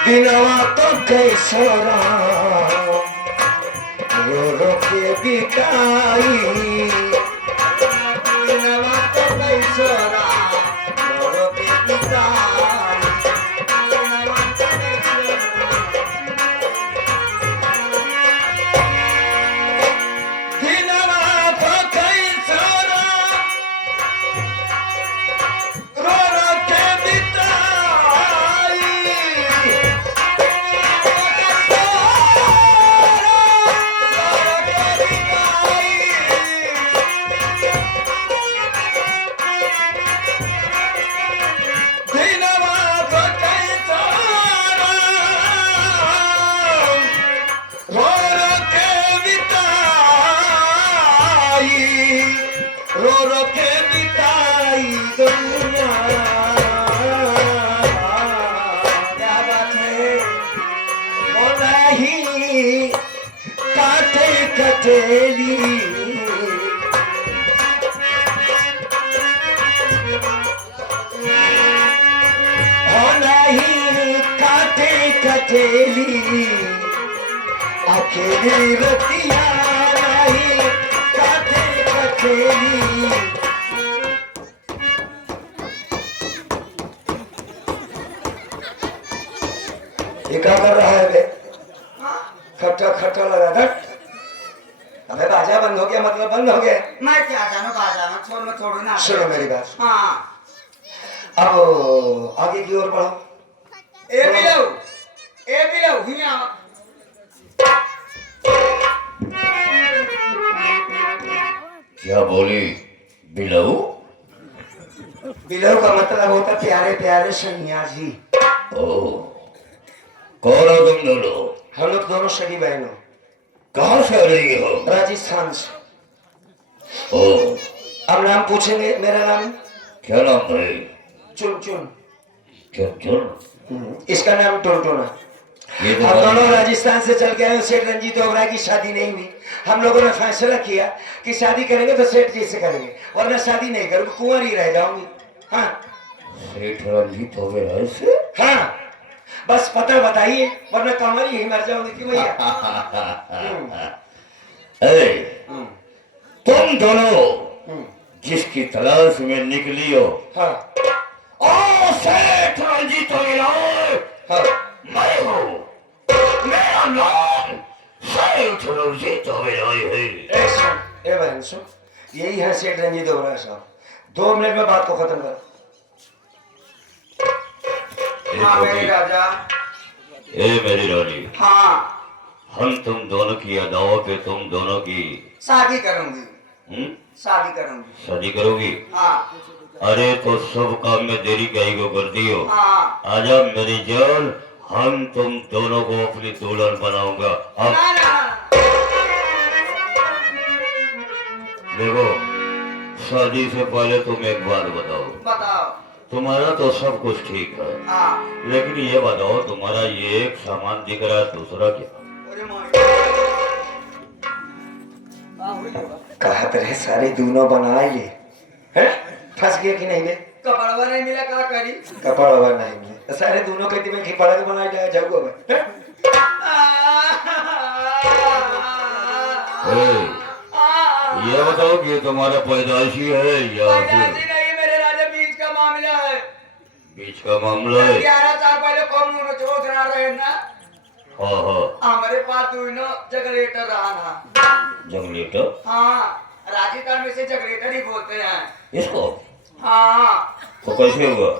दिनवा तो कैसो राम रो रो के बिताई दिनवा तो कैसो राम रो रो के बिताई दिनवा तो कैसो दिनवा तो कैसो राम रो रो के बिताई रो रो के बिताई दुनिया क्या बात है वो नहीं काटे कटेली हो नहीं काटे कटेली अकेली रतिया नहीं काटे कटेली ये क्या कर रहा है बे खट्टा खट्टा लगा धट अबे बाजा बंद हो गया मतलब बंद हो गया मैं क्या जानू बाजा में छोड़ में छोड़ू ना सुनो मेरी बात हाँ अब आगे की ओर बढ़ो ए बिलऊ हिया क्या बोली बिलऊ? बिलव का मतलब होता प्यारे प्यारे सैया जी ओ, कौन हो तुम दोनों? हम लोग दोनों सगी बहनों कहाँ से आ रही हो? राजस्थान से ओ, अब नाम पूछेंगे मेरा नाम क्या नाम है? चुन चुन क्या चुन? इसका नाम टोलटोना ये तो हम दोनों राजस्थान से चल के आए सेठ रंजीत ओबराय की शादी नहीं हुई हम लोगों ने फैसला किया कि शादी करेंगे तो सेठ जी से करेंगे वरना शादी नहीं करूंगी कुंवर ही रह जाऊंगी हाँ सेठ रंजीत ओबराय से? हाँ बस पता बताइए वरना कमर ही मर जाऊंगी कि भैया अरे तुम दोनों जिसकी तलाश में निकली हो हाँ ओ सेठ रंजीत ओबराय हाँ मैं हूँ मेरा नाम सेठ रंजीत ओबराय है। ए बहन सुन यही है सेठ रंजीत ओबराय साहब 2 मिनट में बात को खत्म कर हाँ मेरे राजा ए मेरी रानी हाँ हम तुम दोनों की अदाओं पे तुम दोनों की शादी करूंगी शादी करूंगी शादी करोगी? हाँ अरे तो सब काम में देरी कहीं को कर दी हो। हाँ आजा मेरी जान हम तुम दोनों को अपनी दुल्हन बनाऊंगा। अब ना ना देखो शादी से पहले तुम एक बात बताओ बताओ तुम्हारा तो सब कुछ ठीक है हाँ लेकिन ये बताओ तुम्हारा ये एक सामान दिख रहा है दूसरा क्या? अरे माँ कहा तरह सारे दोनों बनाए ले हैं फंस गया कि नहीं बे कपड़वा नहीं मिला क्या करी कपड़ा वपड़ा नहीं मिले तो सारे दोनों कहते मैं खिपड़ा के बनाए जाए जाऊंगा मैं ये बताओ कि ये तुम्हारा पैदाइशी है या पैदाइशी फिर नहीं मेरे राजा बीच का मामला है बीच का मामला है? 11 साल पहले कौन चोट रहा रहे ना हाँ हाँ हमारे पास दोनों जनरेटर रहा ना जनरेटर हाँ राजस्थान में से जनरेटर ही बोलते हैं इसको हाँ तो कैसे हुआ?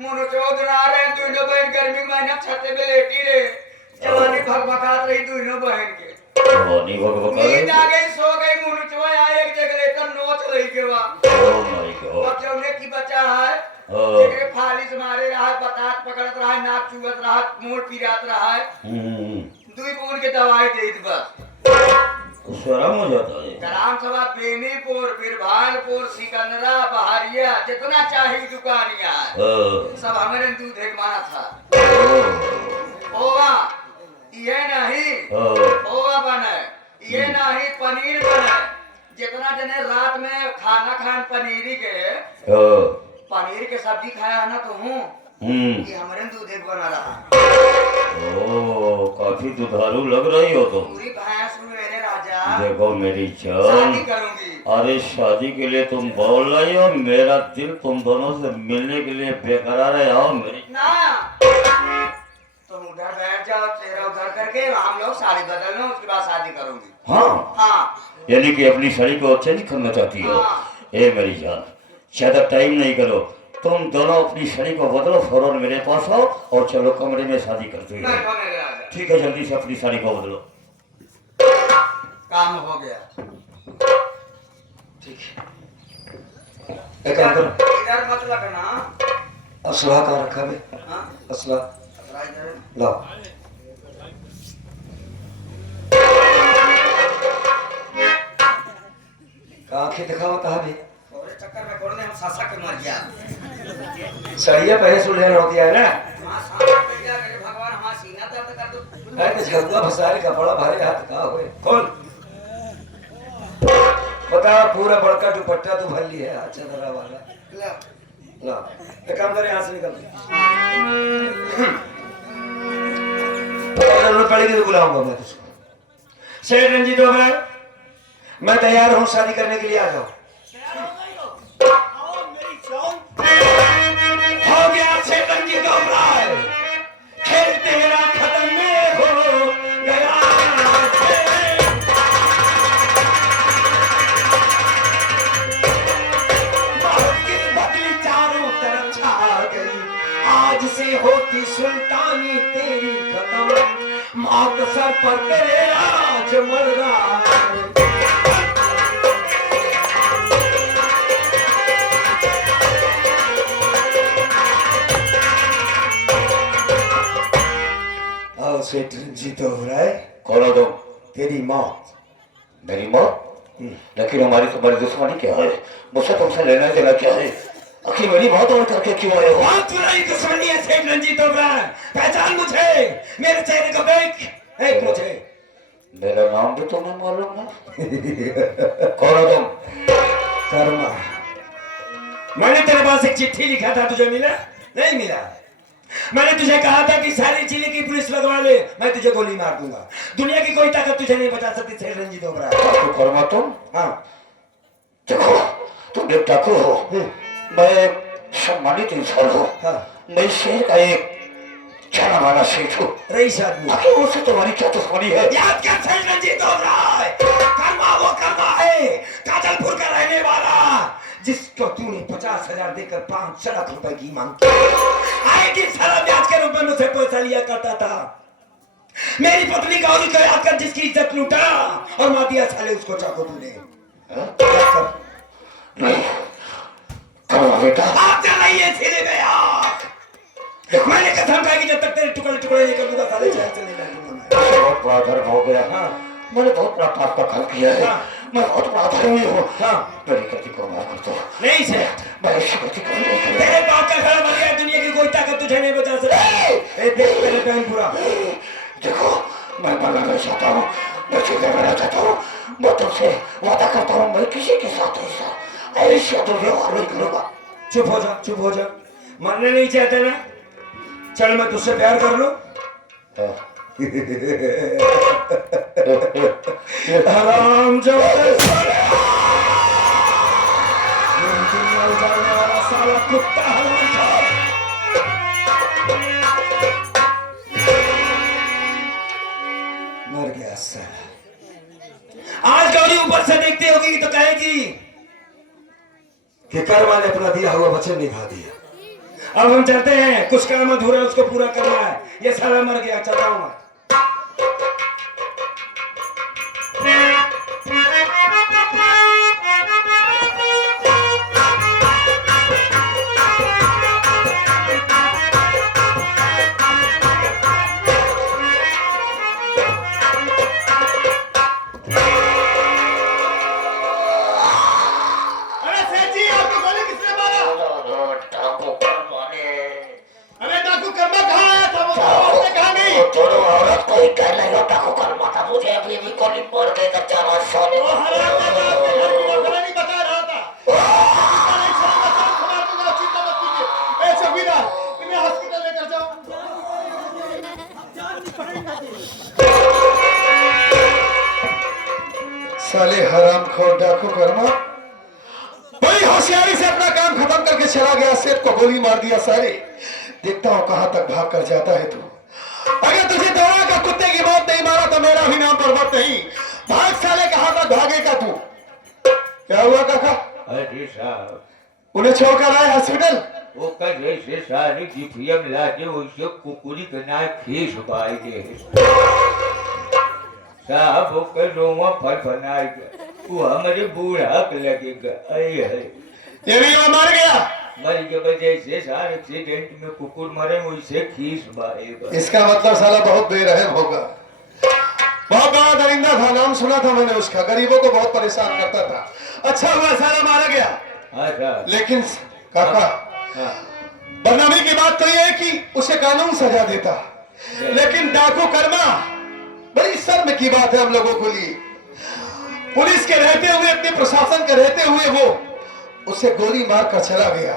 मुनोचोद रहा रहे दोनों बहन गर्मी महीना छते पे लेटी रहे जवानी भगभगात रही दोनों बहन के जवानी भगभगा रही नींद आ गई सो गई मुनोचवा आए एक जनरेटर नोच रही के बाद ओह माय गॉड। अब जौने की बच्चा है हाँ। जेकरे फालिस मारे रहा बतास पकड़त रहा नाक चुगत रहा मोड़ पिरात रहा दुई बूंद के दवाई दे दी बस उससे आराम हो जाता है। ग्राम सभा बेनीपुर बिरभालपुर सिकंदरा बहारिया जितना चाहिए दुकानिया सब हमारे दूध एक माना था ओवा ये नहीं ओवा बने ये नहीं पनीर बने जितना जने रात में खाना खान पनीरी के पनीर के सब्जी खाया है ना तो हूँ ये हमारे दूध एक बना रहा ओ काफी दुधारू लग रही हो तुम। पूरी भैंस हूँ मेरे राजा। देखो मेरी शादी जान, करूंगी। अरे शादी के लिए तुम बोल रही हो, मेरा दिल तुम दोनों से मिलने के लिए बेकरार है। आओ मेरी ना तुम उधर बैठ जाओ, तेरा उधर करके हम लोग साड़ी बदल लो, उसके बाद शादी करूंगी। हाँ, हाँ यानी कि अपनी साड़ी को चेंज करना चाहती हो। हाँ। ए मेरी जान, ज्यादा टाइम नहीं करो, तुम दोनों अपनी साड़ी को बदलो, फौरन मेरे पास आओ और चलो कमरे में शादी करते मैं हैं। तो मेरे राजा। ठीक है, जल्दी से अपनी साड़ी को बदलो। काम हो गया। ठीक है, एक काम करो, इधर मत लगना। असला कहाँ रखा बे? हाँ असला खतरा इधर है। लाओ। आंखें दिखाओ कहाँ भी? थोड़े चक्कर में छोड़ने हम सासा के मर गया। सड़िया पहले सुन लेना होती है ना। हाँ सासा पे जा मेरे भगवान, हमारा सीना दर्द कर दो। है तो झगड़ा फसारे कपड़ा भारे हाथ कहाँ हुए? कौन बता? पूरा बड़का दुपट्टा तो भर लिया है चंद्रा वाला। ले। ला, एक काम करे, यहाँ से निकल। जरूरत पड़ेगी तो बुलाऊंगा मैं तुझको। सेठ रंजीत ओबराय, मैं तैयार हूँ, शादी करने के लिए आ जाओ। हो गया सेठ रंजीत ओबराय, खेल तेरा खत्म में हो गया। बदली चारों तरफ छा गई, आज से होती सुल्तानी तेरी खत्म, मौत सर पर तेरे आज मर रहा। आओ सेठ रंजीत ओबराय, कौन हो तुम? तेरी मौत। मेरी मौत? लेकिन हमारी तुम्हारी दुश्मनी क्या है? मुझसे तुमसे लेना देना क्या है? आखिर मेरी मौत और करके क्यों आए हो? बात तुम्हारी दुश्मनी है सेठ रंजीत ओबराय, पहचान मुझे, मेरे चेहरे को देख, एक मुझे। मेरा नाम भी तुम्हें मालूम है? कौन हो तुम? कर्मा। मैंने तेरे पास एक चिट्ठी लिखा था, तुझे मिला? नहीं मिला। मैंने तुझे कहा था कि सारी जिले की पुलिस लगवा ले, मैं तुझे गोली मार दूंगा। दुनिया की कोई ताकत तुझे नहीं बचा सकती सेठ रंजीत ओबराय। डाकू कर्मा तुम? हाँ। देखो, तुम एक डाकू हो, मैं एक सम्मानित इंसान हूँ। हाँ। मैं शहर का एक जाना माना सेठ हूँ। रईस आदमी। आखिर मुझसे तुम्हारी क्या दुश्मनी है? याद कर सेठ रंजीत ओबराय, कर्मा वो कर्मा है, काजलपुर का रहने वाला, जिसको तूने 50,000 देकर 5 लाख रुपए की मांग की। आए दिन सारा ब्याज के रूप में मुझसे पैसा लिया करता था। मेरी पत्नी गौरी को याद कर, जिसकी इज्जत लूटा और मार दिया साले उसको चाकू तूने। नहीं, कर्मा बेटा, आप जा रही है सीधे में यार। मैंने कसम खाई कि जब तक तेरे टुकड़े टुकड़े नहीं कर दूंगा साले चैन से नहीं बैठूंगा मैं। मुझसे बहुत बड़ा धर्म हो गया। हाँ। मैंने बहुत बड़ा पाप का काम किया है। हाँ। मैं बहुत बड़ा धर्मी हूँ। हाँ। मेरी गलती को माफ कर दो। नहीं से मैं ऐसी गलती कभी नहीं करूँगा। तेरे बाप का खड़ा बन गया, दुनिया की कोई ताकत तुझे नहीं बचा सकती। ए देख तेरे बहन पूरा। देखो, मैं मरना नहीं चाहता हूँ, मैं सीधे रहना चाहता हूँ। मैं तुमसे वादा करता हूँ, मैं किसी के साथ ऐसा दुर्व्यवहार नहीं करूँगा। चुप हो जा, चुप हो जा। मरने नहीं चाहते ना? चल मैं तुझसे प्यार कर लूं। हराम जो जाने वाला साला कुत्ता हराम। मर गया साला। आज गौरी ऊपर से देखती होगी तो कहेगी कि कर्मा ने अपना दिया हुआ वचन निभा दिया। अब हम चाहते हैं कुछ काम अधूरा है, उसको पूरा करना है। ये साला मर गया, चलता हूं मैं। अरे सेठ जी, आपको गोली किसने मारा? डाकू कर्मा ने। अरे डाकू कर्मा कहाँ आया था? वो उसने कहा नहीं। दोनों साले हरामखोर डाकू कर्मा बड़ी होशियारी से अपना काम खत्म करके चला गया, सेठ को गोली मार दिया। सारे देखता हूँ कहां तक भाग कर जाता है तू। अगर तुझे दौड़ा का कुत्ते की बात नहीं मारा तो मेरा भी नाम पर्वत नहीं। भाग साले, कहां तक भागेगा तू? क्या हुआ काका? अरे साहब, उन्हें छोड़कर आए हॉस्पिटल? वो का जैसे सारी जिफियम लाते वैसे कुकुरी के ना खीस पाई दे साहब, वो का रोमा फनाएगा, वो हमारे बूढ़ा के लगेगा। अरे अरे ये भी वो मर गया। मर के वजह से सारे एक्सीडेंट में कुकुर मरे वैसे खीस पाएगा। इसका मतलब साला बहुत बेरहम होगा। बहुत बड़ा दरिंदा था, नाम सुना था मैंने उसका, गरीबों को बहुत परेशान करता था। अच्छा हुआ साला मारा गया। हाँ साहब। लेकिन काका, हाँ। बदनामी की बात तो यह है कि उसे कानून सजा देता, लेकिन डाकू कर्मा बड़ी शर्म की बात है हम लोगों के लिए। पुलिस के रहते हुए, अपने प्रशासन के रहते हुए वो उसे गोली मार कर चला गया।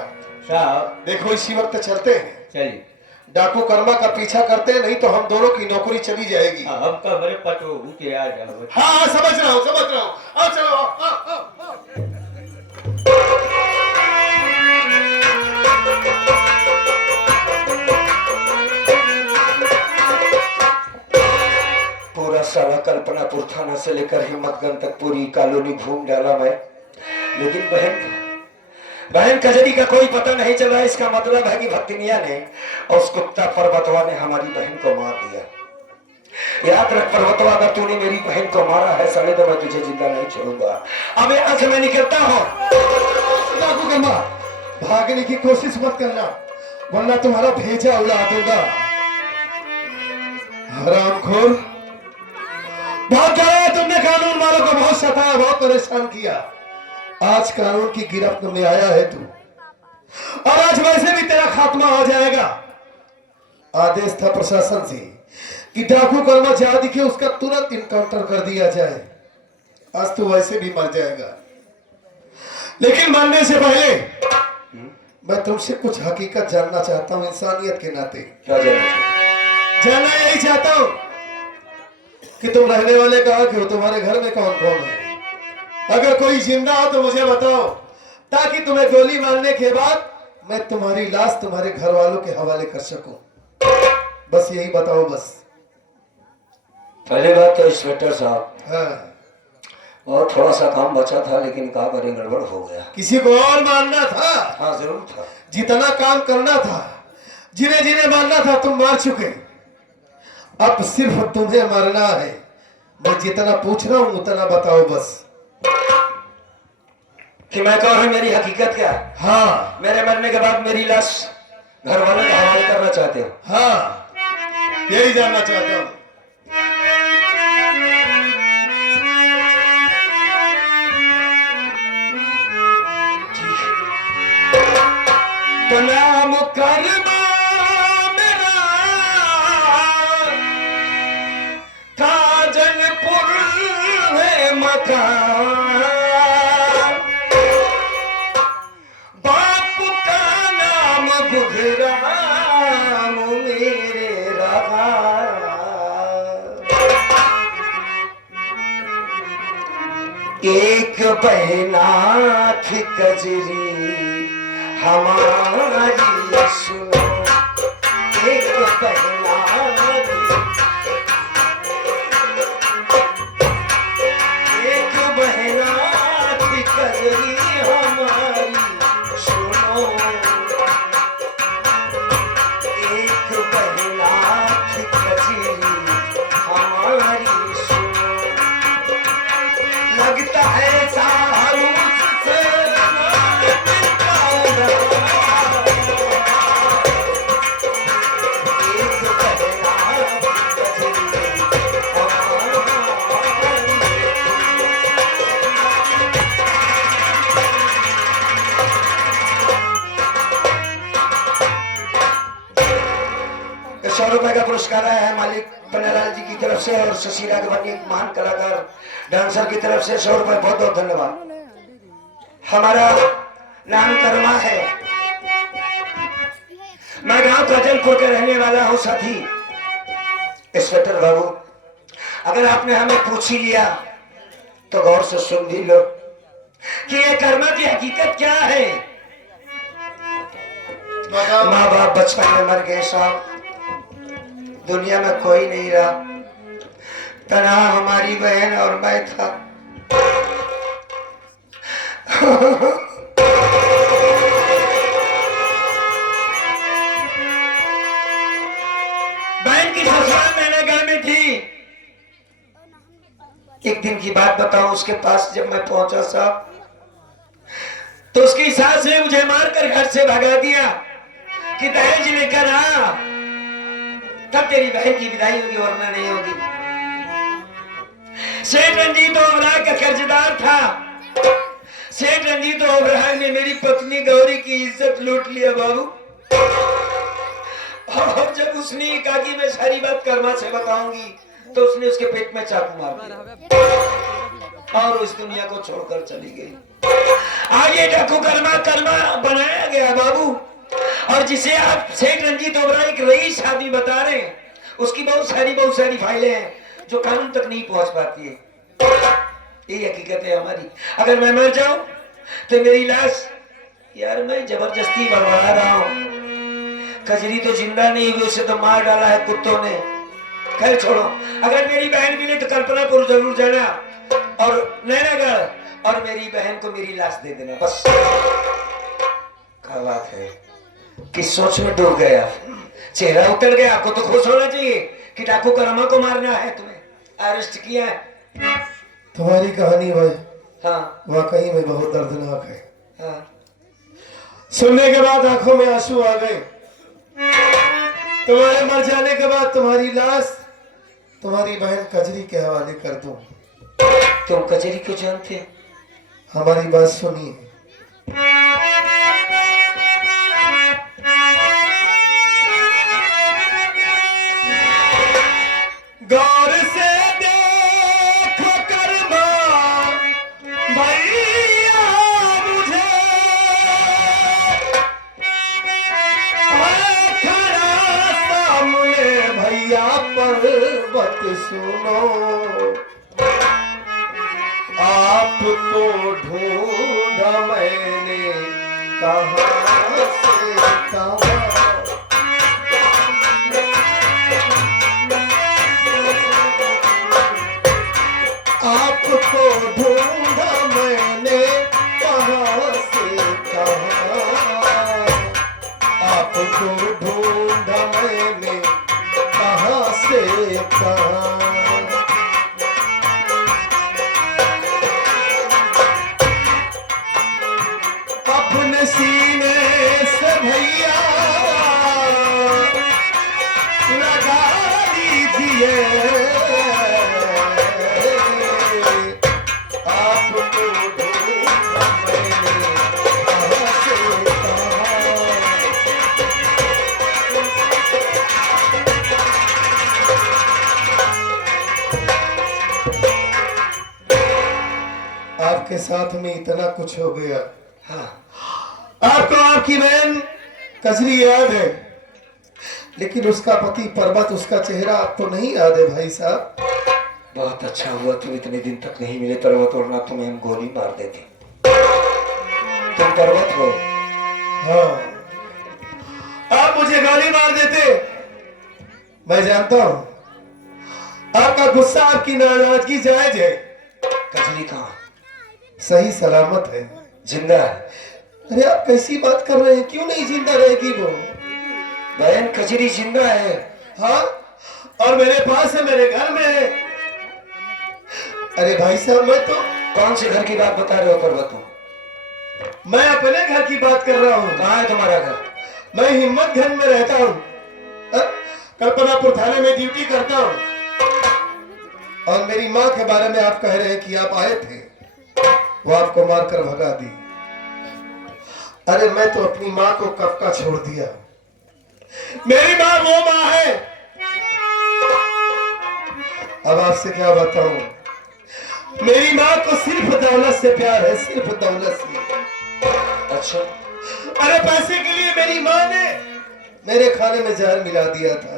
साहब देखो इसी वक्त चलते हैं, चलिए। डाकू कर्मा का पीछा करते हैं, नहीं तो हम दोनों की नौकरी चली जाएगी। हम का मेरे पतो के आ जाओ। हाँ समझ रहा हूँ, समझ रहा हूँ। आओ चलो, आओ। पूरा साला कल्पनापुर थाना से लेकर हिम्मतगंज तक पूरी कॉलोनी घूम डाला मैं, लेकिन बहन कजरी का कोई पता नहीं चला। इसका मतलब है कि भक्तिनिया ने और उस कुत्ता पर्वतवा ने हमारी बहन को मार दिया। याद रख पर्वतवा, अगर तूने मेरी बहन को मारा है साले तो मैं तुझे जिंदा नहीं छोड़ूंगा। अब यहाँ से मैं निकलता हूँ। डाकू कर्मा, भागने की कोशिश मत करना वरना तुम्हारा भेजा उड़ा दूंगा। हरामखोर, बहुत गया तुमने, कानून वालों को बहुत सताया, बहुत परेशान किया। आज कानून की गिरफ्त में आया है तू, और आज वैसे भी तेरा खात्मा हो जाएगा। आदेश था प्रशासन से कि डाकू कर्मा जहां दिखे उसका तुरंत इनकाउंटर कर दिया जाए। आज तू वैसे भी मर जाएगा, लेकिन मरने से पहले मैं तुमसे कुछ हकीकत जानना चाहता हूं, इंसानियत के नाते। क्या जानना यही चाहता हूं कि तुम रहने वाले कहाँ के हो, तुम्हारे घर में कौन कौन है? अगर कोई जिंदा हो तो मुझे बताओ, ताकि तुम्हें गोली मारने के बाद मैं तुम्हारी लाश तुम्हारे घर वालों के हवाले कर सकूं। बस यही बताओ बस। पहली बात तो इंस्पेक्टर साहब, हाँ, और थोड़ा सा काम बचा था, लेकिन क्या करें, गड़बड़ हो गया। किसी को और मारना था? हाँ जरूर था। जितना काम करना था, जिन्हें जिन्हें मारना था तुम मार चुके। अब सिर्फ तुम्हें मरना है। मैं जितना पूछ रहा हूं उतना बताओ बस। कि मैं कौन हूं, मेरी हकीकत क्या? हाँ मेरे मरने के बाद मेरी लाश घर वालों के हवाले करना चाहते हो? हाँ, यही जानना चाहता हूं। तो नाम कर्मा मेरा काजलपुर है मकान, बाप का नाम बुधराम मेरे रहा। एक बहना थी कजरी हमारी सुनो, एक बहना एक बहना थी कजरी हमारी सुनो, एक बहना थी कजरी हमारी सुनो। लगता है साहब उससे ₹100 का पुरस्कार आया है मालिक पन्नालाल जी की तरफ से, और शशि राघवानी एक महान कलाकार डांसर की तरफ से ₹100 बहुत बहुत धन्यवाद। हमारा नाम कर्मा है, मैं गांव काजलपुर के रहने वाला हूं। साथी इंस्पेक्टर बाबू, अगर आपने हमें पूछ ही लिया तो गौर से सुन भी लो कि ये कर्मा की हकीकत क्या है। माँ बाप बचपन में मर गए साहब, दुनिया में कोई नहीं रहा, तनहा हमारी बहन और मैं था। बहन की ससुराल मैंने गांव में थी। एक दिन की बात बताऊं, उसके पास जब मैं पहुंचा साहब, तो उसकी सास ने मुझे मारकर घर से भगा दिया कि दहेज लेकर आ, तब तेरी बहन की विदाई होगी वरना नहीं होगी। सेठ रंजीत ओबराय का कर्जदार था। सेठ रंजीत ओबराय ने मेरी पत्नी गौरी की इज्जत लूट लिया बाबू। और जब उसने कहा कि मैं सारी बात कर्मा से बताऊंगी, तो उसने उसके पेट में चाकू मार दिया और उस दुनिया को छोड़कर चली गई। आगे डाकू कर्मा कर्मा बनाया गया बाबू। और जिसे आप सेठ रंजीत ओबराय एक रईस आदमी बता रहे हैं, उसकी बहुत सारी फाइलें हैं जो कानून तक नहीं पहुंच पाती है। यही हकीकत है हमारी। अगर मैं मर जाऊं तो मेरी लाश, यार मैं जबरदस्ती बरबड़ा रहा हूं, कजरी तो जिंदा नहीं हुई, उसे तो मार डाला है कुत्तों ने। खैर छोड़ो, अगर मेरी बहन मिले तो कल्पनापुर जरूर जाना और नैनागढ़ और मेरी बहन को मेरी लाश दे देना, बस। क्या बात है, किस सोच में डूब गया, चेहरा उतर गया। आपको तो खुश होना चाहिए कि डाकू कर्मा को मारना है, तुम्हें अरेस्ट किया है। तुम्हारी कहानी भाई हाँ वाकई में बहुत दर्दनाक है। हाँ, सुनने के बाद आंखों में आंसू आ गए। तुम्हारे मर जाने के बाद तुम्हारी लाश तुम्हारी बहन कजरी के हवाले कर दूं। तुम कचहरी क्यों जानते? हमारी बात सुनिए। गौर से देखो कर्मा भैया मुझे, खड़ा सामने भैया पर्वत सुनो, आपको ढूंढा मैंने कहाँ से कहाँ। आपको ढूंढा मैंने कहाँ से कहाँ, आपको ढूंढा मैंने कहाँ से कहाँ। अपने सीने से भैया लगा लीजिए, आपको ढूंढा मैंने कहाँ से कहाँ। आपके साथ में इतना कुछ हो गया। हाँ, आपको आपकी बहन कजरी याद है, लेकिन उसका पति पर्वत, उसका चेहरा आपको नहीं याद है भाई साहब। बहुत अच्छा हुआ तुम इतने दिन तक नहीं मिले पर्वत, वरना तुम्हें हम गोली मार देते। तुम पर्वत हो? हाँ, आप मुझे गोली मार देते। मैं जानता हूं आपका गुस्सा, आपकी नाराजगी जायज है। कजरी कहाँ? सही सलामत है, जिंदा है? अरे आप कैसी बात कर रहे हैं, क्यों नहीं जिंदा रहेगी वो? बहन कजरी जिंदा है। हाँ, और मेरे पास है, मेरे घर में है। अरे भाई साहब, मैं तो कौन से घर की बात बता रहे हो पर्वत हो? मैं अपने घर की बात कर रहा हूँ। कहाँ है तुम्हारा घर? मैं हिम्मतगंज में रहता हूँ, कल्पनापुर थाने में ड्यूटी करता हूँ। और मेरी माँ के बारे में आप कह रहे हैं कि आप आए थे, वो आपको मारकर भगा दी। अरे मैं तो अपनी माँ को कब का छोड़ दिया। मेरी माँ वो माँ है, अब आपसे क्या बताऊं। मेरी माँ को सिर्फ दौलत से प्यार है, सिर्फ दौलत से। अच्छा, अरे पैसे के लिए मेरी माँ ने मेरे खाने में जहर मिला दिया था,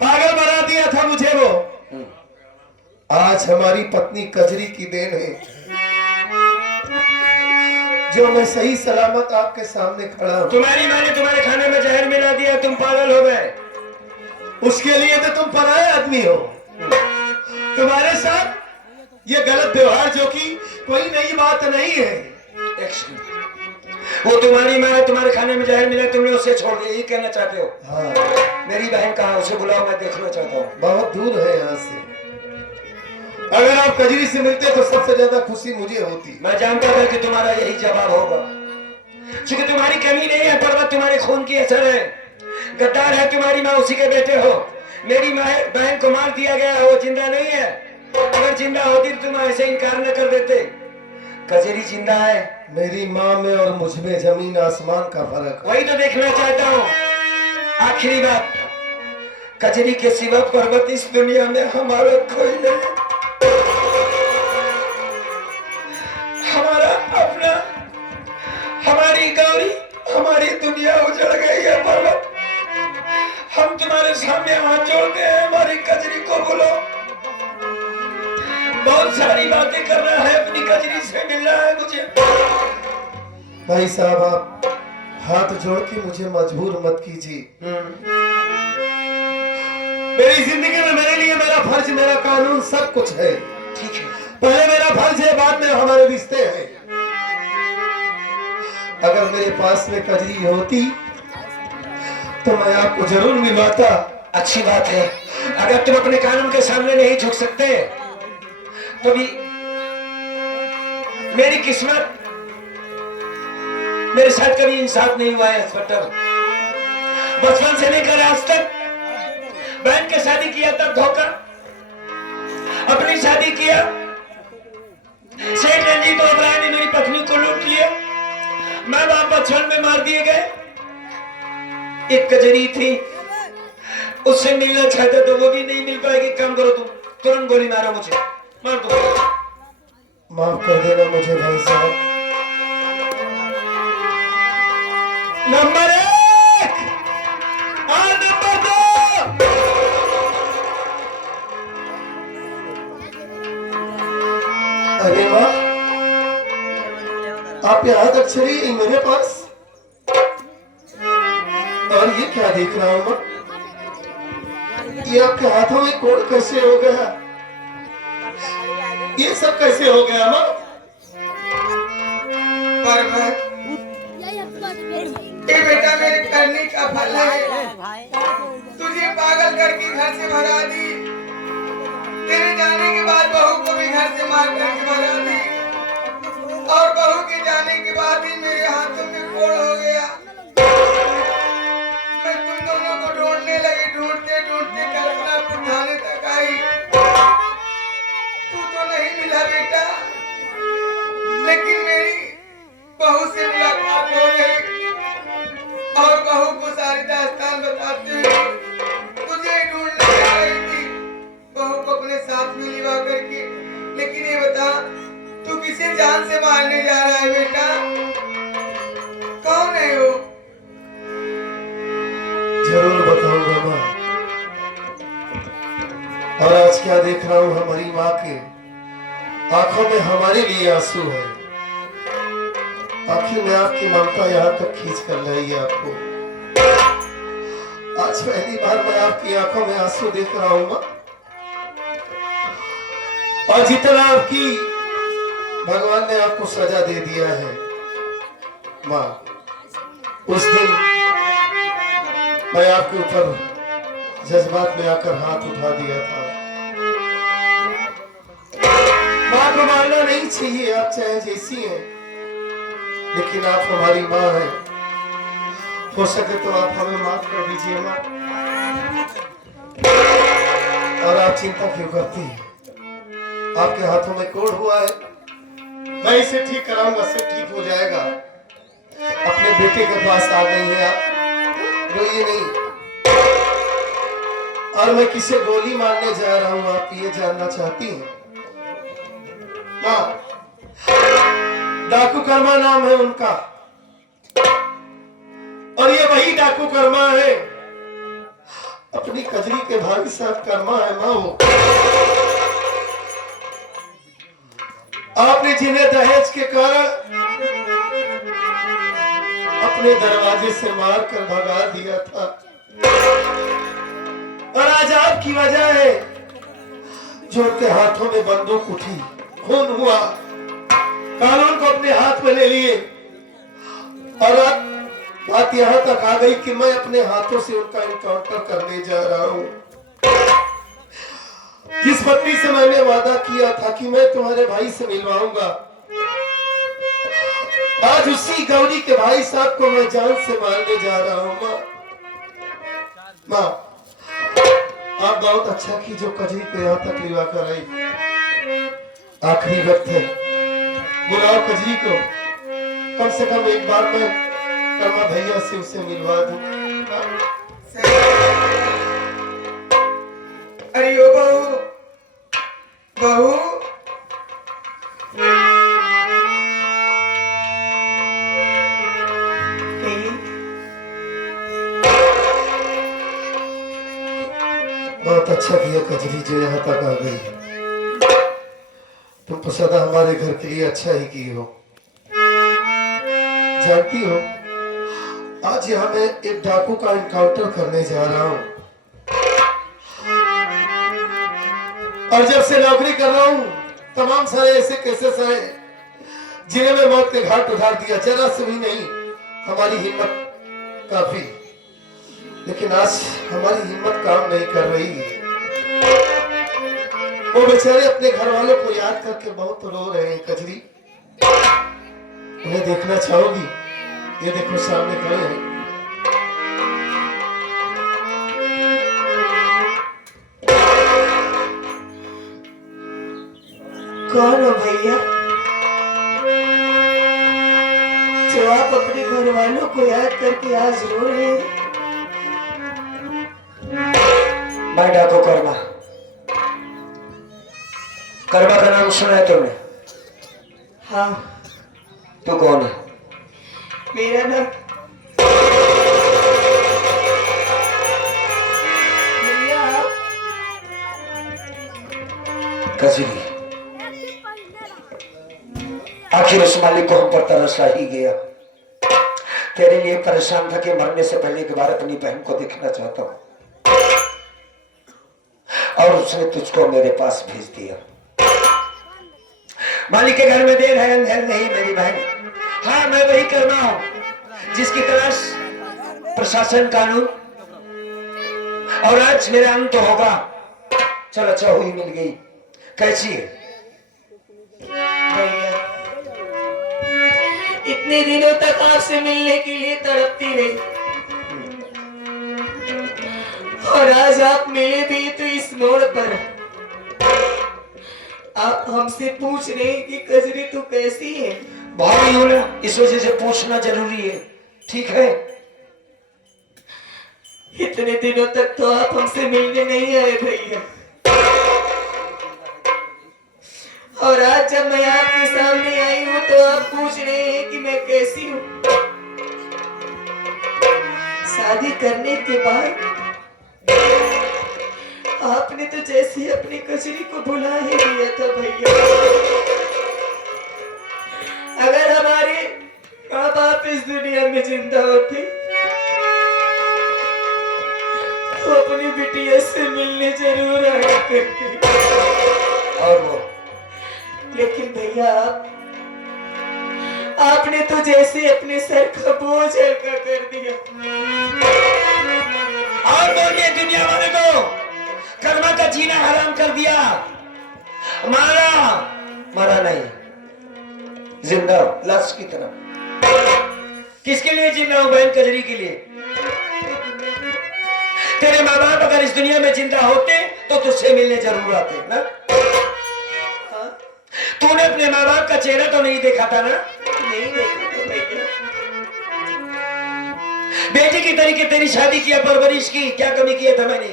पागल बना दिया था मुझे वो। आज हमारी पत्नी कजरी की देन है जो मैं सही सलामत आपके सामने खड़ा हूं। तुम्हारी माँ ने तुम्हारे खाने में जहर मिला दिया, तुम पागल हो गए। उसके लिए तो तुम पराये आदमी हो। तुम्हारे साथ ये गलत व्यवहार जो कि कोई नई बात नहीं है। वो तुम्हारी माँ है, तुम्हारे खाने में जहर मिला, तुमने उसे छोड़ दिया, ये कहना चाहते हो? हाँ, मेरी बहन कहाँ, उसे बुलाओ, मैं देखना चाहता हूँ। बहुत दूर है यहाँ से। अगर आप कजरी से मिलते तो सबसे ज्यादा खुशी मुझे होती। मैं जानता था कि तुम्हारा यही जवाब होगा, क्योंकि तुम्हारी कमी नहीं है, पर्वत तुम्हारे खून की असर है। गद्दार है तुम्हारी माँ, उसी के बेटे हो। मेरी बहन को मार दिया गया, वो जिंदा नहीं है। अगर जिंदा होती तो तुम ऐसे इनकार न कर देते। कजरी जिंदा है। मेरी माँ में और मुझ में जमीन आसमान का फर्क। वही तो देखना चाहता हूँ। आखिरी बात, कजरी के सिवा पर्वत इस दुनिया में हमारा कोई नहीं। हमारा अपना, हमारी गौरी, हमारी दुनिया उजड़ गई है पर्वत। हम तुम्हारे सामने हाथ जोड़ते हैं, हमारी कजरी को बोलो। बहुत सारी बातें करना है, अपनी कजरी से मिलना है मुझे। भाई साहब, आप हाथ जोड़ के मुझे मजबूर मत कीजिए। मेरी जिंदगी में मेरे लिए मेरा फर्ज, मेरा कानून सब कुछ है। ठीक है, पहले मेरा फर्ज है, बाद में हमारे रिश्ते हैं। अगर मेरे पास में कजरी होती तो मैं आपको जरूर मिलवाता। अच्छी बात है। अगर तुम अपने कानून के सामने नहीं झुक सकते तो भी मेरी किस्मत, मेरे साथ कभी इंसाफ नहीं हुआ है इंस्पेक्टर। बचपन से लेकर आज तक बहन के शादी किया तब धोखा, अपनी शादी किया, सेठ रंजीत ओबराय ने मेरी पत्नी को लूट लिया, माँ बाप बचपन में मार दिए गए। एक कजरी थी, उससे मिलना चाहता तो वो भी नहीं मिल पाएगी। काम करो, तुम तुरंत गोली मारो, मुझे मार दो। माफ कर देना मुझे भाई साहब। नंबर 1 और नंबर 2। अरे वाह, आप यहाँ तक चली गई मेरे पास। और ये क्या देख रहा हूँ मैं? ये आपके हाथों में कोड कैसे हो गया? ये सब कैसे हो गया माँ? पर्वत, ये बेटा मेरे करने का फल है। तुझे पागल करके घर से भगा दी, तेरे जाने के बाद बहू को भी घर से मार करके भगा दी, और बहू के जाने के बाद ही मेरे हाथों में कोड़ हो गया। मैं तुम दोनों को ढूंढने लगी, ढूंढते ढूंढते कल्पनापुर थाने तक आई। तू तो नहीं मिला बेटा, लेकिन मेरी बहू से मुलाकात हो गई और बहू को सारी दास्तान बताते हुए तुझे ढूंढने जा रही थी, बहू को अपने साथ में लिवा करके। लेकिन ये बता, तू किसे जान से मारने जा रहा है बेटा? कौन है वो? जरूर बताऊंगा माँ। और आज क्या देख रहा हूँ, हमारी माँ के आंखों में हमारे लिए आंसू है। आखिर में आपकी ममता यहाँ तक खींच कर लाई है आपको। आज पहली बार मैं आपकी आंखों में आंसू देख रहा हूँ माँ। और जितना आपकी भगवान ने आपको सजा दे दिया है माँ, उस दिन मैं आपके ऊपर जज्बात में आकर हाथ उठा दिया था। माँ को मारना नहीं चाहिए, आप चाहे जैसी हैं, लेकिन आप हमारी माँ हैं। हो सके तो आप हमें माफ कर दीजिए माँ। और आप चिंता क्यों करती हैं? आपके हाथों में कोड़ हुआ है, मैं इसे ठीक कराऊंगा, सब ठीक हो जाएगा। अपने बेटे के पास आ गई है आप, रोइए नहीं। और मैं किसे गोली मारने जा रहा हूं, आप ये जानना चाहती हैं माँ? डाकू कर्मा नाम है उनका, और ये वही डाकू कर्मा है, अपनी कजरी के भाई साहब कर्मा है माँ वो। आपने जिन्हें दहेज के कारण अपने दरवाजे से मारकर भगा दिया था, और आज आपकी वजह है जो उनके हाथों में बंदूक उठी, खून हुआ, कानून को अपने हाथ में ले लिए, और अब बात यहां तक आ गई कि मैं अपने हाथों से उनका इनकाउंटर करने जा रहा हूं। जिस पत्नी से मैंने वादा किया था कि मैं तुम्हारे भाई से मिलवाऊंगा, आज उसी गौरी के भाई साहब को मैं जान से मारने जा रहा हूं। माँ, आप बहुत अच्छा की जो कजरी को यहाँ तक लिवा कर आई। आखिरी वक्त है, बुलाओ कजरी को, कम से कम एक बार मैं कर्मा भैया से उसे मिलवा दूं। अरे ओ बहू, बहू, बहुत अच्छा किया कजरी जो यहाँ तक आ गई। तुम तो सदा हमारे घर के लिए अच्छा ही की हो। जानती हो, आज यहाँ मैं एक डाकू का एनकाउंटर करने जा रहा हूँ, और जब से नौकरी कर रहा हूँ तमाम सारे ऐसे केसेस हैं जिन्हें मैं मौत के घाट उतार दिया, जरा से भी नहीं हमारी हिम्मत काफी, लेकिन आज हमारी हिम्मत काम नहीं कर रही है। वो बेचारे अपने घर वालों को याद करके बहुत रो रहे हैं। कजरी, उन्हें देखना चाहोगी? ये देखो सामने खड़े हैं। कौन हो भैया जो आप अपने घर वालों को याद करके आज रो रहे हैं? मैं डाकू कर्मा। कर्मा का नाम सुना है तुमने? हाँ। तू कौन है? मेरा नाम भैया कजरी। आखिर उस मालिक को हम पर तरस आ ही गया। तेरे लिए परेशान था कि मरने से पहले एक बार अपनी बहन को देखना चाहता हूं, और उसने तुझको मेरे पास भेज दिया। मालिक के घर में देर है अंधेर नहीं मेरी बहन। हाँ, मैं वही कर्मा हूं जिसकी तलाश प्रशासन, कानून, और आज मेरा अंत होगा। चल, अच्छा हुई मिल गई। कैसी है? भैया इतने दिनों तक आपसे मिलने के लिए तड़पती रही, और आज आप मिले भी तो इस मोड़ पर आप हमसे पूछ रहे हैं कि कजरी तू कैसी है? भाई हो ना, इस वजह से पूछना जरूरी है। ठीक है, इतने दिनों तक तो आप हमसे मिलने नहीं आए भैया, और आज जब मैं आपके सामने आई हूँ तो आप पूछ रहे हैं कि मैं कैसी हूँ। शादी करने के बाद आपने तो जैसे अपनी कजरी को भुला ही दिया था भैया। अगर हमारे माँ बाप इस दुनिया में जिंदा होते तो अपनी बिटिया से मिलने जरूर आया करते। और वो लेकिन भैया आपने तो जैसे अपने सर का बोझ हल्का कर दिया। और बोलिए दुनिया वाले को, कर्मा का जीना हराम कर दिया। मारा मरा नहीं, जिंदा लाश की तरह। किसके लिए जी रहा हूं? बहन कजरी के लिए। तेरे माँ बाप अगर इस दुनिया में जिंदा होते तो तुझसे मिलने जरूर आते ना। तूने अपने माँ बाप का चेहरा तो नहीं देखा था ना? नहीं देखा था भैया। बेटी की तरीके तेरी शादी किया, परवरिश की, क्या कमी किया था मैंने?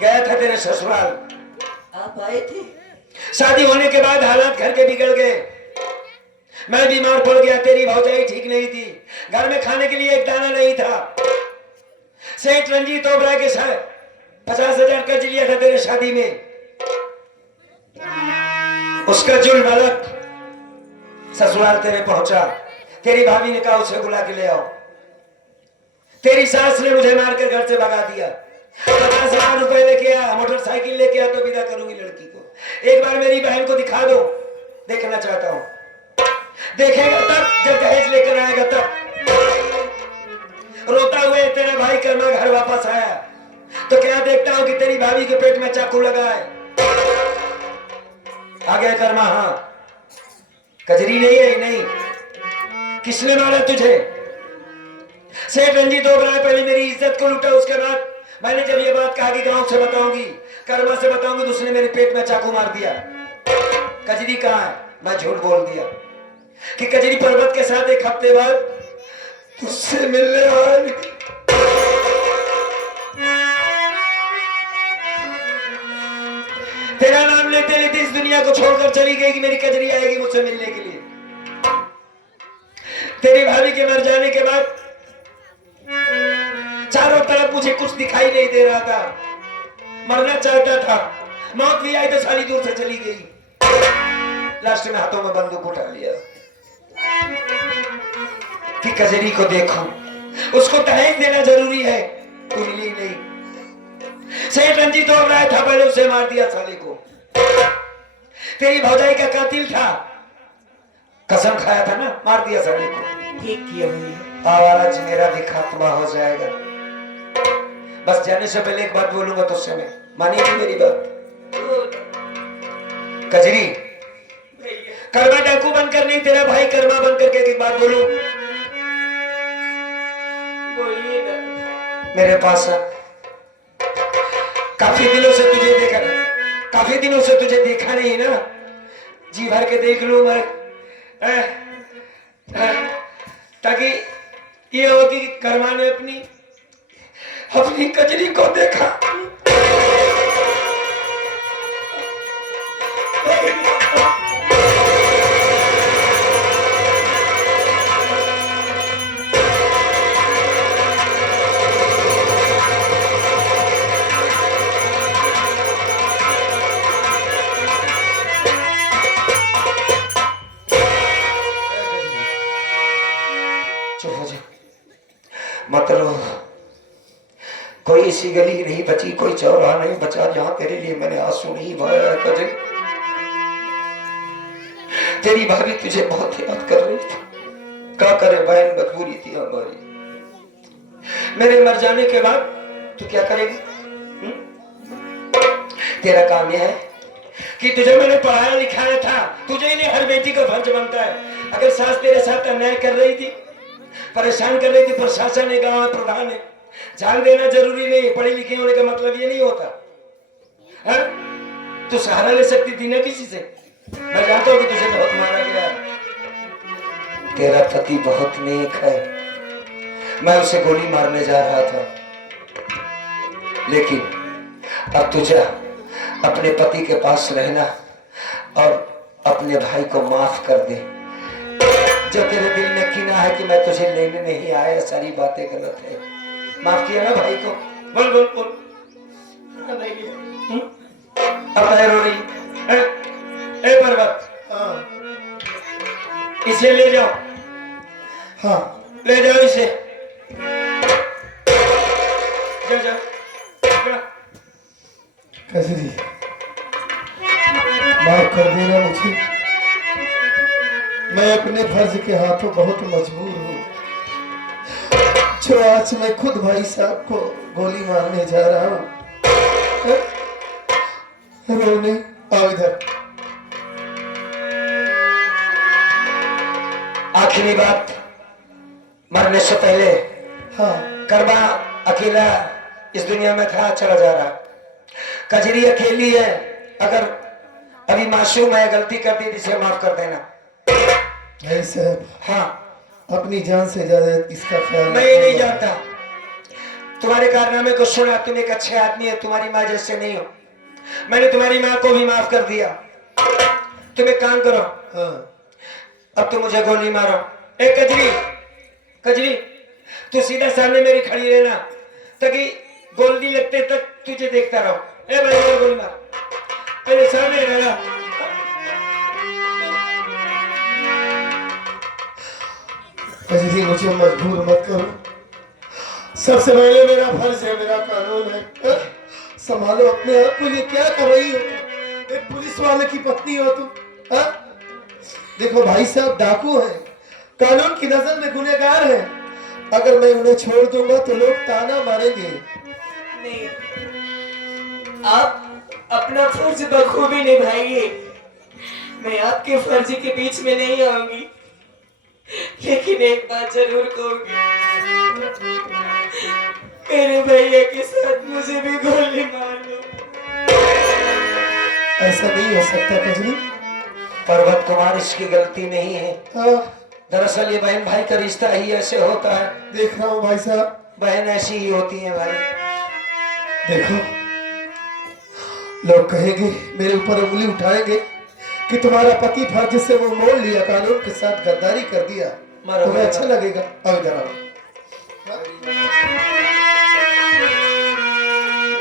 गया था तेरे ससुराल, आप आए थे? शादी होने के बाद हालात घर के बिगड़ गए। मैं बीमार पड़ गया, तेरी भौजाई ठीक नहीं थी, घर में खाने के लिए एक दाना नहीं था। सेठ रंजीत ओबरा के साथ 50,000 कर्ज लिया था तेरे शादी में। उसका जुल बालक ससुराल तेरे पहुंचा। तेरी भाभी ने कहा उसे बुला के ले आओ। तेरी सास ने मुझे मारकर घर से भगा दिया। 50,000 रुपए लेके आ, मोटरसाइकिल लेके आ तो विदा करूंगी लड़की को। एक बार मेरी बहन को दिखा दो, देखना चाहता हूं। देखेगा तब जब दहेज लेकर आएगा तब। रोता हुए तेरा भाई कर्मा घर वापस आया तो क्या देखता हूं कि तेरी भाभी के पेट में चाकू लगा है। आ गया कर्मा। हाँ, कजरी नहीं है, नहीं। किसने मारा तुझे? सेठ रंजीत ओबराय पहले मेरी इज्जत को लूटा, उसके बाद मैंने जब ये बात कहा कि गांव से बताऊंगी, कर्मा से बताऊंगी, तो उसने मेरे पेट में चाकू मार दिया। कजरी कहां है? मैं झूठ बोल दिया कि कजरी पर्वत के साथ एक हफ्ते बाद तुझसे मिलने आए। तेरा नाम लेते लेते इस दुनिया को छोड़कर चली गई कि मेरी कजरी आएगी मुझसे मिलने के लिए। तेरी भाभी के मर जाने के बाद चारों तरफ मुझे कुछ दिखाई नहीं दे रहा था। मरना चाहता था, मौत भी आई तो साली दूर से चली गई। लास्ट में हाथों में बंदूक उठा लिया कि कजरी को देखो, उसको दहेज देना जरूरी है। तू मिली नहीं। सेठ रंजीत हो रहा था, पहले उसे मार दिया साले को। तेरी भौजाई का कातिल था, कसम खाया था ना, मार दिया साले को। ठीक किया भैया। आज मेरा भी खात्मा हो जाएगा। बस जाने से पहले एक बात बोलूंगा तुझसे, मैं मानेगी मेरी बात? कजरी, कर्मा डाकू बनकर नहीं, तेरा भाई कर्मा बनकर के एक बात बोलूं? बोलिएगा। मेरे पास आ। काफी दिनों से तुझे देखा, काफी दिनों से तुझे देखा नहीं ना, जी भर के देख लूं मैं, ताकि ये हो कि कर्मा ने अपनी कजरी को देखा। चुप हो जा, मत रो। कोई ऐसी गली नहीं बची, कोई चौराहा नहीं बचा जहां तेरे लिए मैंने आंसू नहीं बहाया। कजरी, तेरी भाभी तुझे बहुत याद कर रही थी। क्या करे बहन, मजबूरी थी हमारी। मेरे मर जाने के बाद तू क्या करेगी? तेरा काम यह है कि तुझे मैंने पढ़ाया लिखाया था, तुझे लिए हर बेटी का फर्ज बनता है। अगर सास तेरे साथ अन्याय कर रही थी, परेशान कर रही थी, प्रशासन है, गांव प्रधान है, जान देना जरूरी नहीं। पढ़े लिखे होने का मतलब ये नहीं होता है? तू सहारा ले सकती थी ना किसी से। मैं जानता हूं कि तुझे बहुत मारा गया। तेरा पति बहुत नेक है, मैं उसे गोली मारने जा रहा था, लेकिन अब तुझे अपने पति के पास रहना और अपने भाई को माफ कर दे। जो तेरे दिल में कीना है कि मैं तुझे लेने नहीं आया, सारी बातें गलत है। माफ किया ना भाई को? बोल बोल बोल। अब है रो रही है? ए पर्वत, इसे ले जाओ। हाँ, ले जाओ इसे। जा जा, जा। कजरी, माफ कर देना मुझे। मैं अपने फर्ज के हाथों बहुत मजबूर हूँ। जो आज मैं खुद भाई साहब को गोली मारने जा रहा हूँ। रोने आओ इधर। आखिरी बात, मरने से पहले हाँ, कर्मा अकेला इस दुनिया में था, चला जा रहा। कजरी अकेली है। अगर अभी मासूम है, गलती कर दी, इसे माफ कर देना। भाई साहब, हाँ, अपनी जान से ज्यादा इसका ख्याल मैं ये नहीं जानता। तुम्हारे कारनामे को सुना, तुम एक अच्छे आदमी है, तुम्हारी माँ जैसे नहीं हो। मैंने तुम्हारी माँ को भी माफ कर दिया। तुम एक काम करो, हाँ, अब तुम मुझे गोली मारो। ए कजरी, कजरी, तू सीधा सामने मेरी खड़ी रहना, ताकि गोली लगते तक तुझे देखता रहो। ए भाई, गोली मार, मेरे सामने रहना। कजरी मुझे मजबूर मत करो। सबसे पहले मेरा फर्ज है, मेरा कानून है। संभालो अपने आप को। ये क्या कर रही हो तुम? एक पुलिस वाले की पत्नी हो तुम? हाँ? देखो भाई साहब डाकू हैं, कानून की नजर में गुनहगार हैं। अगर मैं उन्हें छोड़ दूंगा तो लोग ताना मारेंगे। नहीं, आप अपना फर्ज बखूबी निभाइए। मैं आपके फर्ज के बीच में नहीं आऊंगी, लेकिन एक बात जरूर कहूंगी, मेरे भैया के साथ मुझे भी गोली मार लो। ऐसा नहीं हो सकता कजरी। पर्वत कुमार, इसकी गलती नहीं है। हाँ, दरअसल ये बहन भाई का रिश्ता ही ऐसे होता है। देख रहा हूँ भाई साहब। बहन ऐसी ही होती है भाई। देखो, लोग कहेंगे, मेरे ऊपर उंगली उठाएंगे कि तुम्हारा पति फर्ज से वो मोड़ लिया, कानून के साथ गद्दारी कर दिया। तुम्हें अच्छा लगेगा? अब इधर आओ।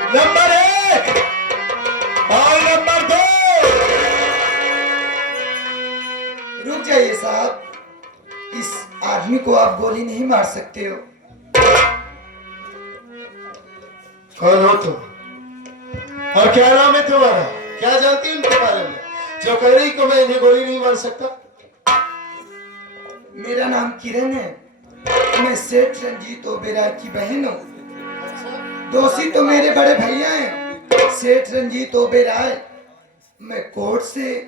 नंबर 1 और नंबर 2। रुक जाइए साहब, इस आदमी को आप गोली नहीं मार सकते हो। कौन हो तुम और क्या नाम है तुम्हारा? क्या जानती उनके बारे में जो कह रही को मैं इन्हें गोली नहीं मार सकता? मेरा नाम किरण है, मैं सेठ रंजीत ओबेरॉय की बहन हूँ। दोषी तो मेरे बड़े भैया हैं, सेठ रंजीत ओबेरॉय। मैं कोर्ट से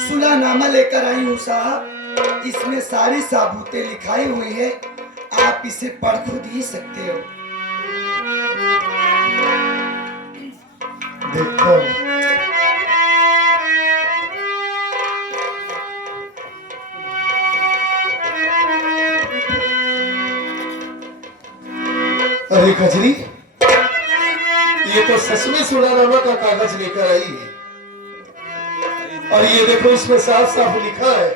सुलहनामा लेकर आई हूँ साहब। इसमें सारी साबूतें लिखाई हुई है, आप इसे पढ़ खुद ही सकते हो। देखता हूँ। अरे कजरी, ये तो सच में सुलहनामा का कागज लेकर आई है। और ये देखो, इसमें साफ साफ लिखा है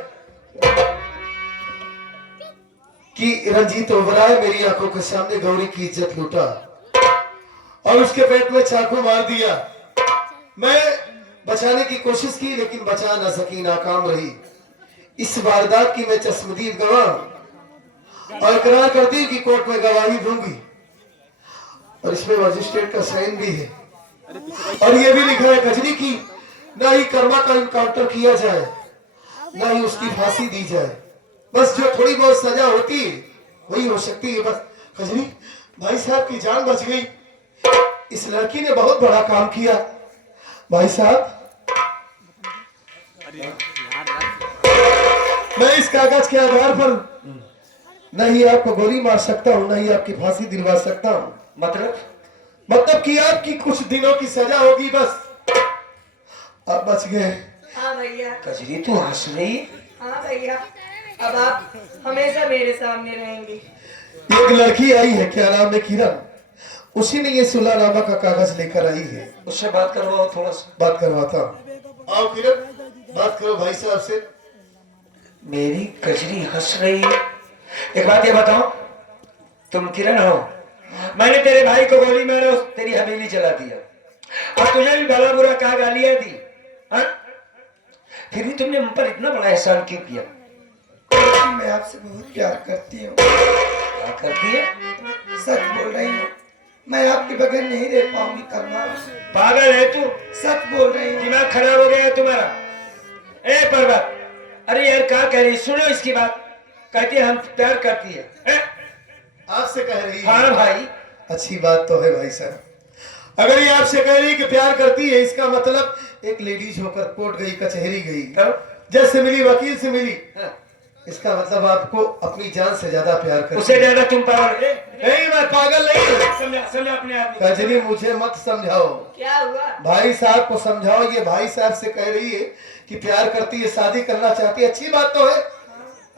कि रंजीत ओबेरॉय मेरी आंखों के सामने गौरी की इज्जत लूटा और उसके पेट में चाकू मार दिया। मैं बचाने की कोशिश की लेकिन बचा न सकी, नाकाम रही। इस वारदात की मैं चश्मदीद गवाह और इकरार करती कि कोर्ट में गवाही दूंगी। और इसमें मजिस्ट्रेट का साइन भी है और ये भी लिखा है कजरी की ना ही कर्मा का इनकाउंटर किया जाए, ना ही उसकी फांसी दी जाए। बस जो थोड़ी बहुत सजा होती है वही हो सकती है। बस कजरी, भाई साहब की जान बच गई। इस लड़की ने बहुत बड़ा काम किया। भाई साहब, मैं इस कागज के आधार पर नहीं आपको गोली मार सकता हूँ, नहीं आपकी फांसी दिलवा सकता हूँ। मतलब कि आपकी कुछ दिनों की सजा होगी। बस आप बच गए। हाँ भैया। कजरी, तू हंस रही? हाँ भैया, अब आप हमेशा मेरे सामने रहेंगे। एक लड़की आई है, क्या नाम है, किरण। उसी ने ये सुलहनामा का कागज लेकर आई है। उससे बात करवाओ, थोड़ा सा बात करवाता हूँ। आओ किरण, बात करो भाई साहब से। मेरी कजरी हंस रही है। एक बात ये बताओ, तुम किरण हो? मैंने तेरे भाई को गोली मारा, तेरी हवेली जला दिया और तुझे भी भला बुरा कहा, गालियां दी। हाँ? फिर भी तुमने मुझ पर इतना बड़ा एहसान क्यों किया? मैं आपसे बहुत प्यार करती हूँ। क्या करती है? सच बोल रही हूँ, मैं आपके बगैर नहीं रह पाऊंगी कर्मा। पागल है तू? सच बोल रही हूँ। दिमाग खराब हो गया है तुम्हारा? ए पर्वत, अरे यार क्या कह रही? सुनो इसकी बात। कहती है हम प्यार करती है। आपसे कह रही है? हाँ भाई। अच्छी बात तो है भाई साहब। अगर ये आपसे कह रही कि प्यार करती है, इसका मतलब एक लेडीज होकर कोर्ट गई, कचहरी गई, जज से मिली, वकील से मिली, इसका मतलब आपको अपनी जान से ज्यादा प्यार करती है। उससे ज्यादा तुम पागल? नहीं, मैं पागल नहीं हूँ। समझा अपने आप को। कजरी, मुझे मत समझाओ। क्या हुआ? भाई साहब को समझाओ। ये भाई साहब से कह रही है कि प्यार करती है, शादी करना चाहती है। अच्छी बात तो है,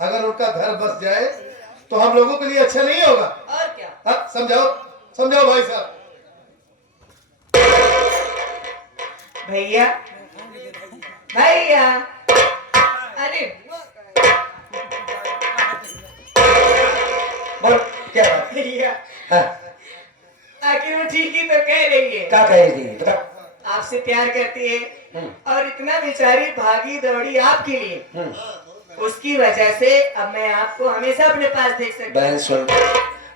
अगर उनका घर बस जाए तो हम लोगों के लिए अच्छा नहीं होगा। और क्या? हाँ, समझाओ समझाओ भाई साहब। भैया, भैया, अरे बोल, क्या बात? भैया, हाँ, आखिर वो ठीक ही तो कह रही है। क्या कह रही? बता। आपसे प्यार करती है और इतना बेचारी भागी दौड़ी आपके लिए। उसकी वजह से अब मैं आपको हमेशा अपने पास देख सकती हूँ। बहन सुन,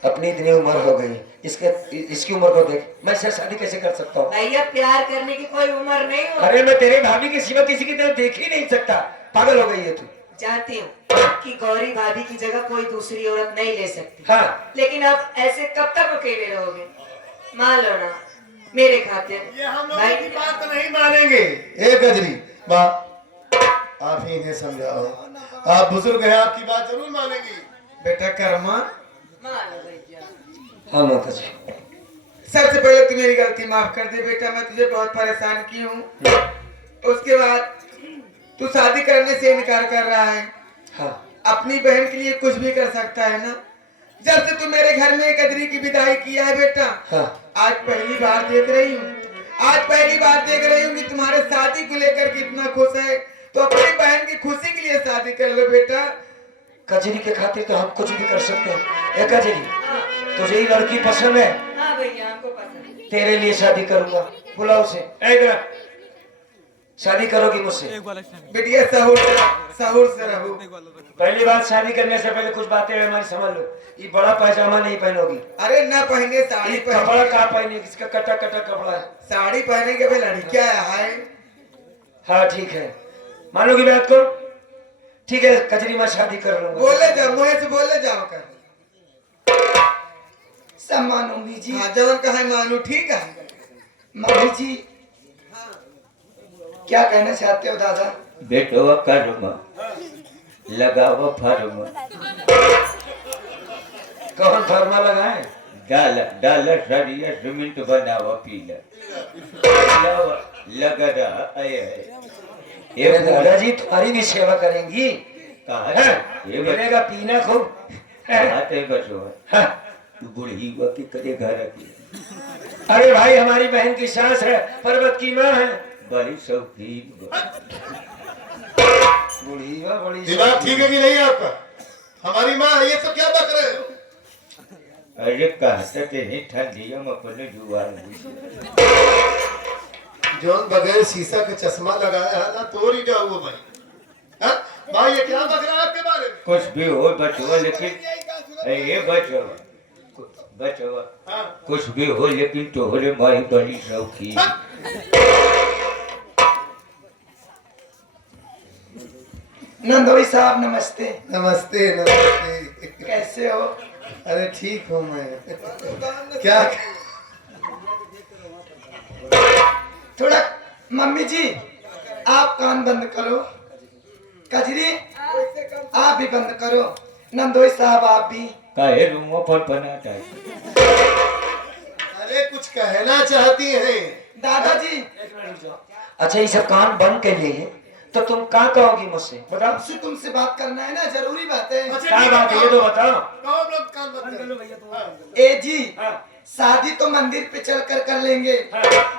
अपनी इतनी उम्र हो गई, इसकी उम्र को देख, मैं इससे शादी कैसे कर सकता हूँ? भैया प्यार करने की कोई उम्र नहीं हो। अरे मैं तेरे भाभी के सिवा किसी की तरफ देख ही नहीं सकता, पागल हो गई है तू। जानती हूँ कि गौरी भाभी की जगह कोई दूसरी औरत नहीं ले सकती, हाँ, लेकिन आप ऐसे कब तक अकेले रहोगे? मान लो ना मेरे खातिर। ये हम लोगों भाई की बात तो नहीं मानेंगे। ए गजरी माँ, आप ही इन्हें समझाओ, आप बुजुर्ग हैं, आपकी बात जरूर मानेंगी। बेटा कर्मा, मान लो भैया। हाँ माता जी। सबसे पहले तू मेरी गलती माफ कर दे बेटा, मैं तुझे बहुत परेशान की हूँ। उसके बाद तू शादी करने से इनकार कर रहा है। हाँ, अपनी बहन के लिए कुछ भी कर सकता है ना। जब से तू मेरे घर में कजरी की विदाई किया है बेटा, हाँ, आज पहली बार देख रही हूँ, आज पहली बार देख रही हूँ कि तुम्हारे शादी को लेकर कितना खुश है। तो अपनी बहन की खुशी के लिए शादी कर लो बेटा। कजरी के खातिर तो हम कुछ भी कर सकते हैं। ए कजरी, तुझे ये लड़की पसंद है? हाँ भैया हमको पसंद है। तेरे लिए शादी करूंगा, बुला उसे। इधर शादी करोगी मुझसे? बिटिया सहूर से रहो। पहली बात, शादी करने से पहले कुछ बातें हमारी समझ लो। ये बड़ा पैजामा नहीं पहनोगी, अरे ना पहने साड़ी ये पहने, कपड़ा कहाँ पहने, इसका कटा कटा कपड़ा है। साड़ी पहने के भाई लड़कियां है। हाँ ठीक है, मानोगी बात को? ठीक है कजरी, मैं शादी कर लूंगा। बोले जाओ, मुँह से बोले जाओ कर। सब मानूंगी जी। हाँ जवन कहा मानू, ठीक है। मम्मी जी क्या कहना चाहते हो दादा? बेटो कर्म लगाओ फर्म, कौन फरमा लगाए? डालर सरिया सीमेंट बनावा पीला लग रहा है। ये दादाजी तुम्हारी भी सेवा करेंगी। कहा ये बनेगा पीना खूब। बचो हाँ। तू बूढ़ी हुआ कि करे घर की अरे भाई, हमारी बहन की सास है, पर्वत की माँ है, बड़ी शौकीन बूढ़ी है, बड़ी दिमाग ठीक है कि नहीं आपका? हमारी माँ है, ये सब क्या बक रहे हो? अरे कहते नहीं ठंडी हम अपने जुआन जौन बगैर शीशा के चश्मा लगाया है ना, तोड़ ही जाओ वो भाई। हाँ? भाई ये क्या बक रहा है आपके बारे में? कुछ भी हो बचवा, लेकिन ये बचवा हाँ। कुछ भी हो, लेकिन तोहरे माई बड़ी शौकीन। नंदोई साहब नमस्ते। नमस्ते नमस्ते। कैसे हो? अरे ठीक हूँ मैं। क्या थोड़ा मम्मी जी आप कान बंद करो, कजरी आप भी बंद करो, नंदोई साहब आप भी। काहे रूमों पर बनाता है? अरे कुछ कहना चाहती हैं? दादाजी अच्छा, ये सब कान बंद के लिए है, तो तुम क्या कहोगी मुझसे? बताओ। आपसे तुमसे बात करना है ना, जरूरी बात है। क्या बात है ये तो बताओ। कौन लोग काम बंद करो? ए जी हाँ। शादी तो मंदिर पे चल कर लेंगे,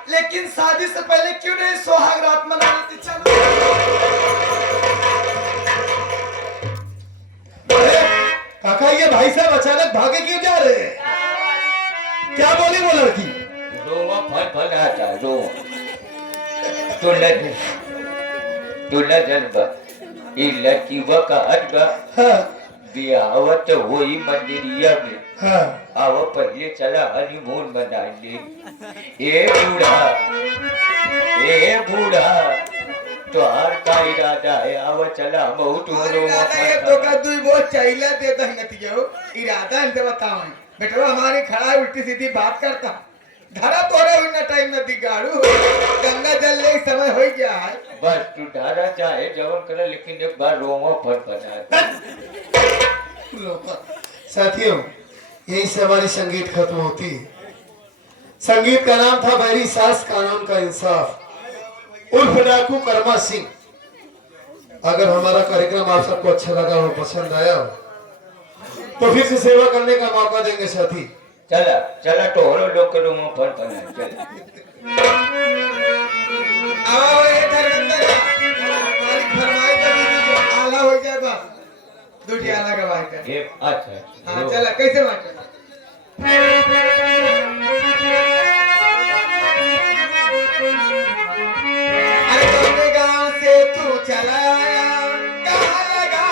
लेकिन शादी से पहले क्यों नहीं सुहाग रात मना लेते? चलो। अरे काका, ये भाई साहब अचानक भागे क्यों जा रहे हैं? क्या बोली वो लड़की? रोवा फल बनाता है, रोवा तू न जनबा ये लड़की वा का हटगा हाँ बियावत होई मंदिरिया में। हाँ। आओ पहले चला हनीमून मनाएंगे। ए बूढ़ा तोहार का इरादा है? आओ चला बहुत तो का दुई वो चाहिए देता है नतियो, इरादा इनसे बताओ। बेटा हमारे खड़ा उल्टी सीधी बात करता, धरा तोरे हुई ना टाइम में दिगाड़ू, गंगा जल ले समय हो गया है। बस तू धारा चाहे जवन करे, लेकिन एक बार रोमा फल बना। साथियों, यही से हमारी संगीत खत्म होती है। संगीत का नाम था बैरी सास कानून का इंसाफ उर्फ डाकू कर्मा सिंह। अगर हमारा कार्यक्रम आप सबको अच्छा लगा हो, पसंद आया हो, तो फिर से सेवा करने का मौका देंगे साथी। चला चला टोहरो लोग के रोमा फल बना। चला आओ ये धर्मेंद्र हमारी फरमाइश तो आला हो जाए, बस दूठी आला का बात है। ये अच्छा हाँ चला, कैसे बात? अरे गाँव से तू चला आया, कहाँ लगा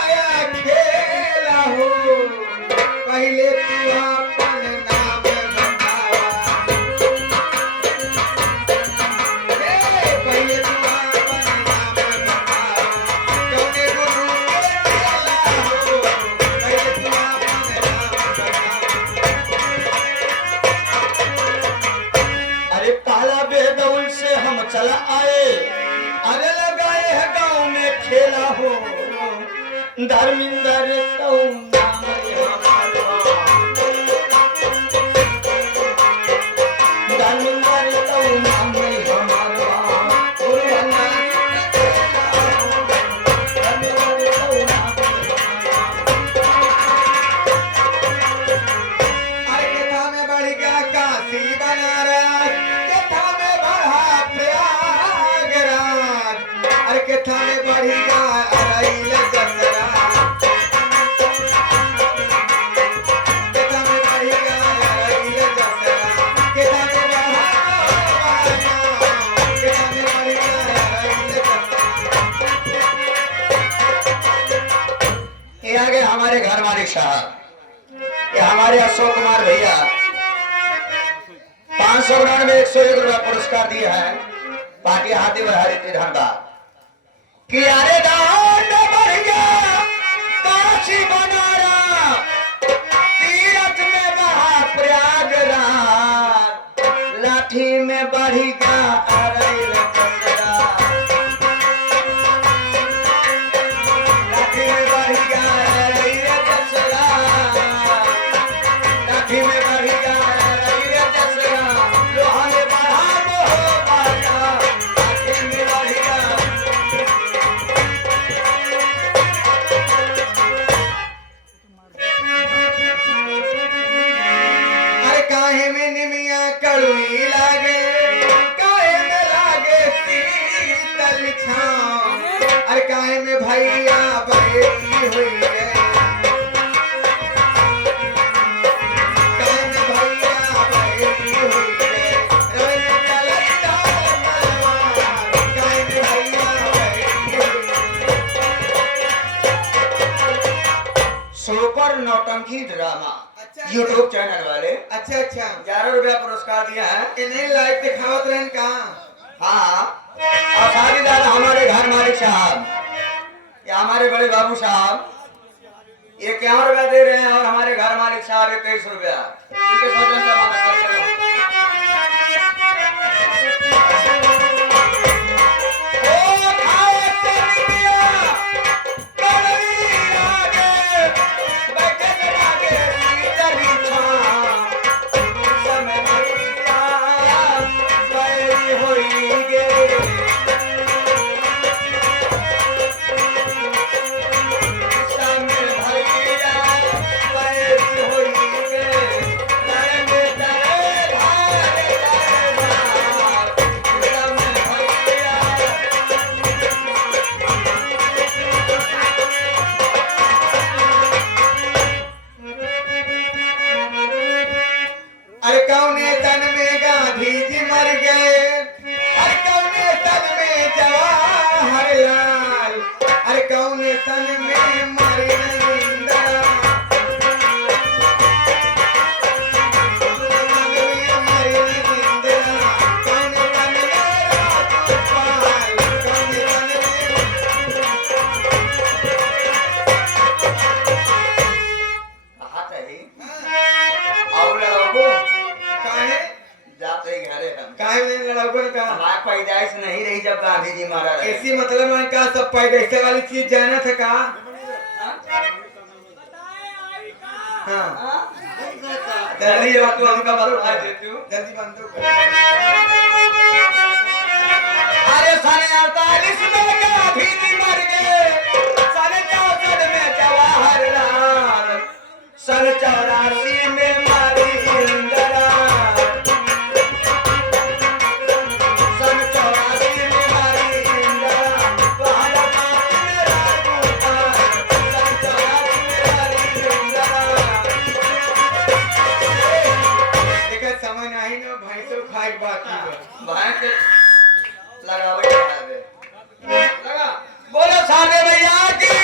चल आए, अरे लगाए है गांव में खेला हो, धर्मिंदर तो नाम हमारा, धर्मिंदर तो नाम हमारा, अरे कथा में बढ़ गया काशी बनारस, कथा में बढ़ा प्रयागराज, अरे कथा में बढ़ गया अरैल जसरा, कथा में बढ़ गया अरैल जसरा, कथा में बढ़ा कथा में बढ़ गया अरैल जसरा। ये आगे हमारे घर मालिक साहब, ये हमारे अशोक कुमार भैया 599 पुरस्कार दिए हैं। पार्टी हाथी बहारी थी धनबाद कि अरे दांड बढ़ गया काशी बनारा, तीरथ में बहा प्रयागराज, लाठी में बढ़ गया अरैल जसरा, लाठी में बढ़ गया अरैल जसरा, लाठी में बढ़ गया अरैल जसरा, लोहा में बढ़ा मोह पाया, लाठी में बढ़ गया। अरे काहे में निमिया कड़ुई लागे, काहे में लागे शीतल छाँव, अरे काहे में भैया बैठी हुई है, काहे में भैया बैठी हुई है, रंग कलंदा तलवार, काहे में भैया बैठी हुई है। सुपर नौटंकी ड्रामा अच्छा। यूट्यूब चैनल वाले अच्छा अच्छा 11 पुरस्कार दिया है। इन्हें लाइव दिखावत रहन का। हाँ, और साझेदार हमारे घर मालिक साहब, या हमारे बड़े बाबू साहब, ये 51 दे रहे हैं, और हमारे घर मालिक साहब 21 रुपया। इनके सौजन से हमारा कार्यक्रम। ओ खाए चलिया, कड़वी लागे, बैठे के लागे शीतली छाँ, समय भैया बैरी होई गे, समय भैया बैरी होई गे, नरम दरे धारे धार, समय भैया। अरे कौने तन में गांधी जी मर गए, अरे कौने तन में जवाहरलाल, अरे कौने तन में मरे नरेंद्र, कौने तन में मरे नरेंद्र, कौने तन में राजपाल, कौने तन में। हाथ है और लोगों काहे जाते ही घरे हम काहे में लड़ाऊगन का हमारा पैदाइश नहीं रही जब गांधी जी मारा रहे। ऐसी मतलब में का सब पैदा वाली चीज जाना था का। हाँ जल्दी बात को हमका बता दे तू। जल्दी बंद करो। अरे सन 48 में गांधी जी मर गए, सन 64 में जवाहरलाल, सन 84 में मारी इंदिरा, सन 84 में मारी इंदिरा, भारत में राजकुमार, सन 84 में मारी इंदिरा। देखा समझ आई ना भैंसो खाए बाकी बा। भैंस लगावे लगा बोलो सामने भैया की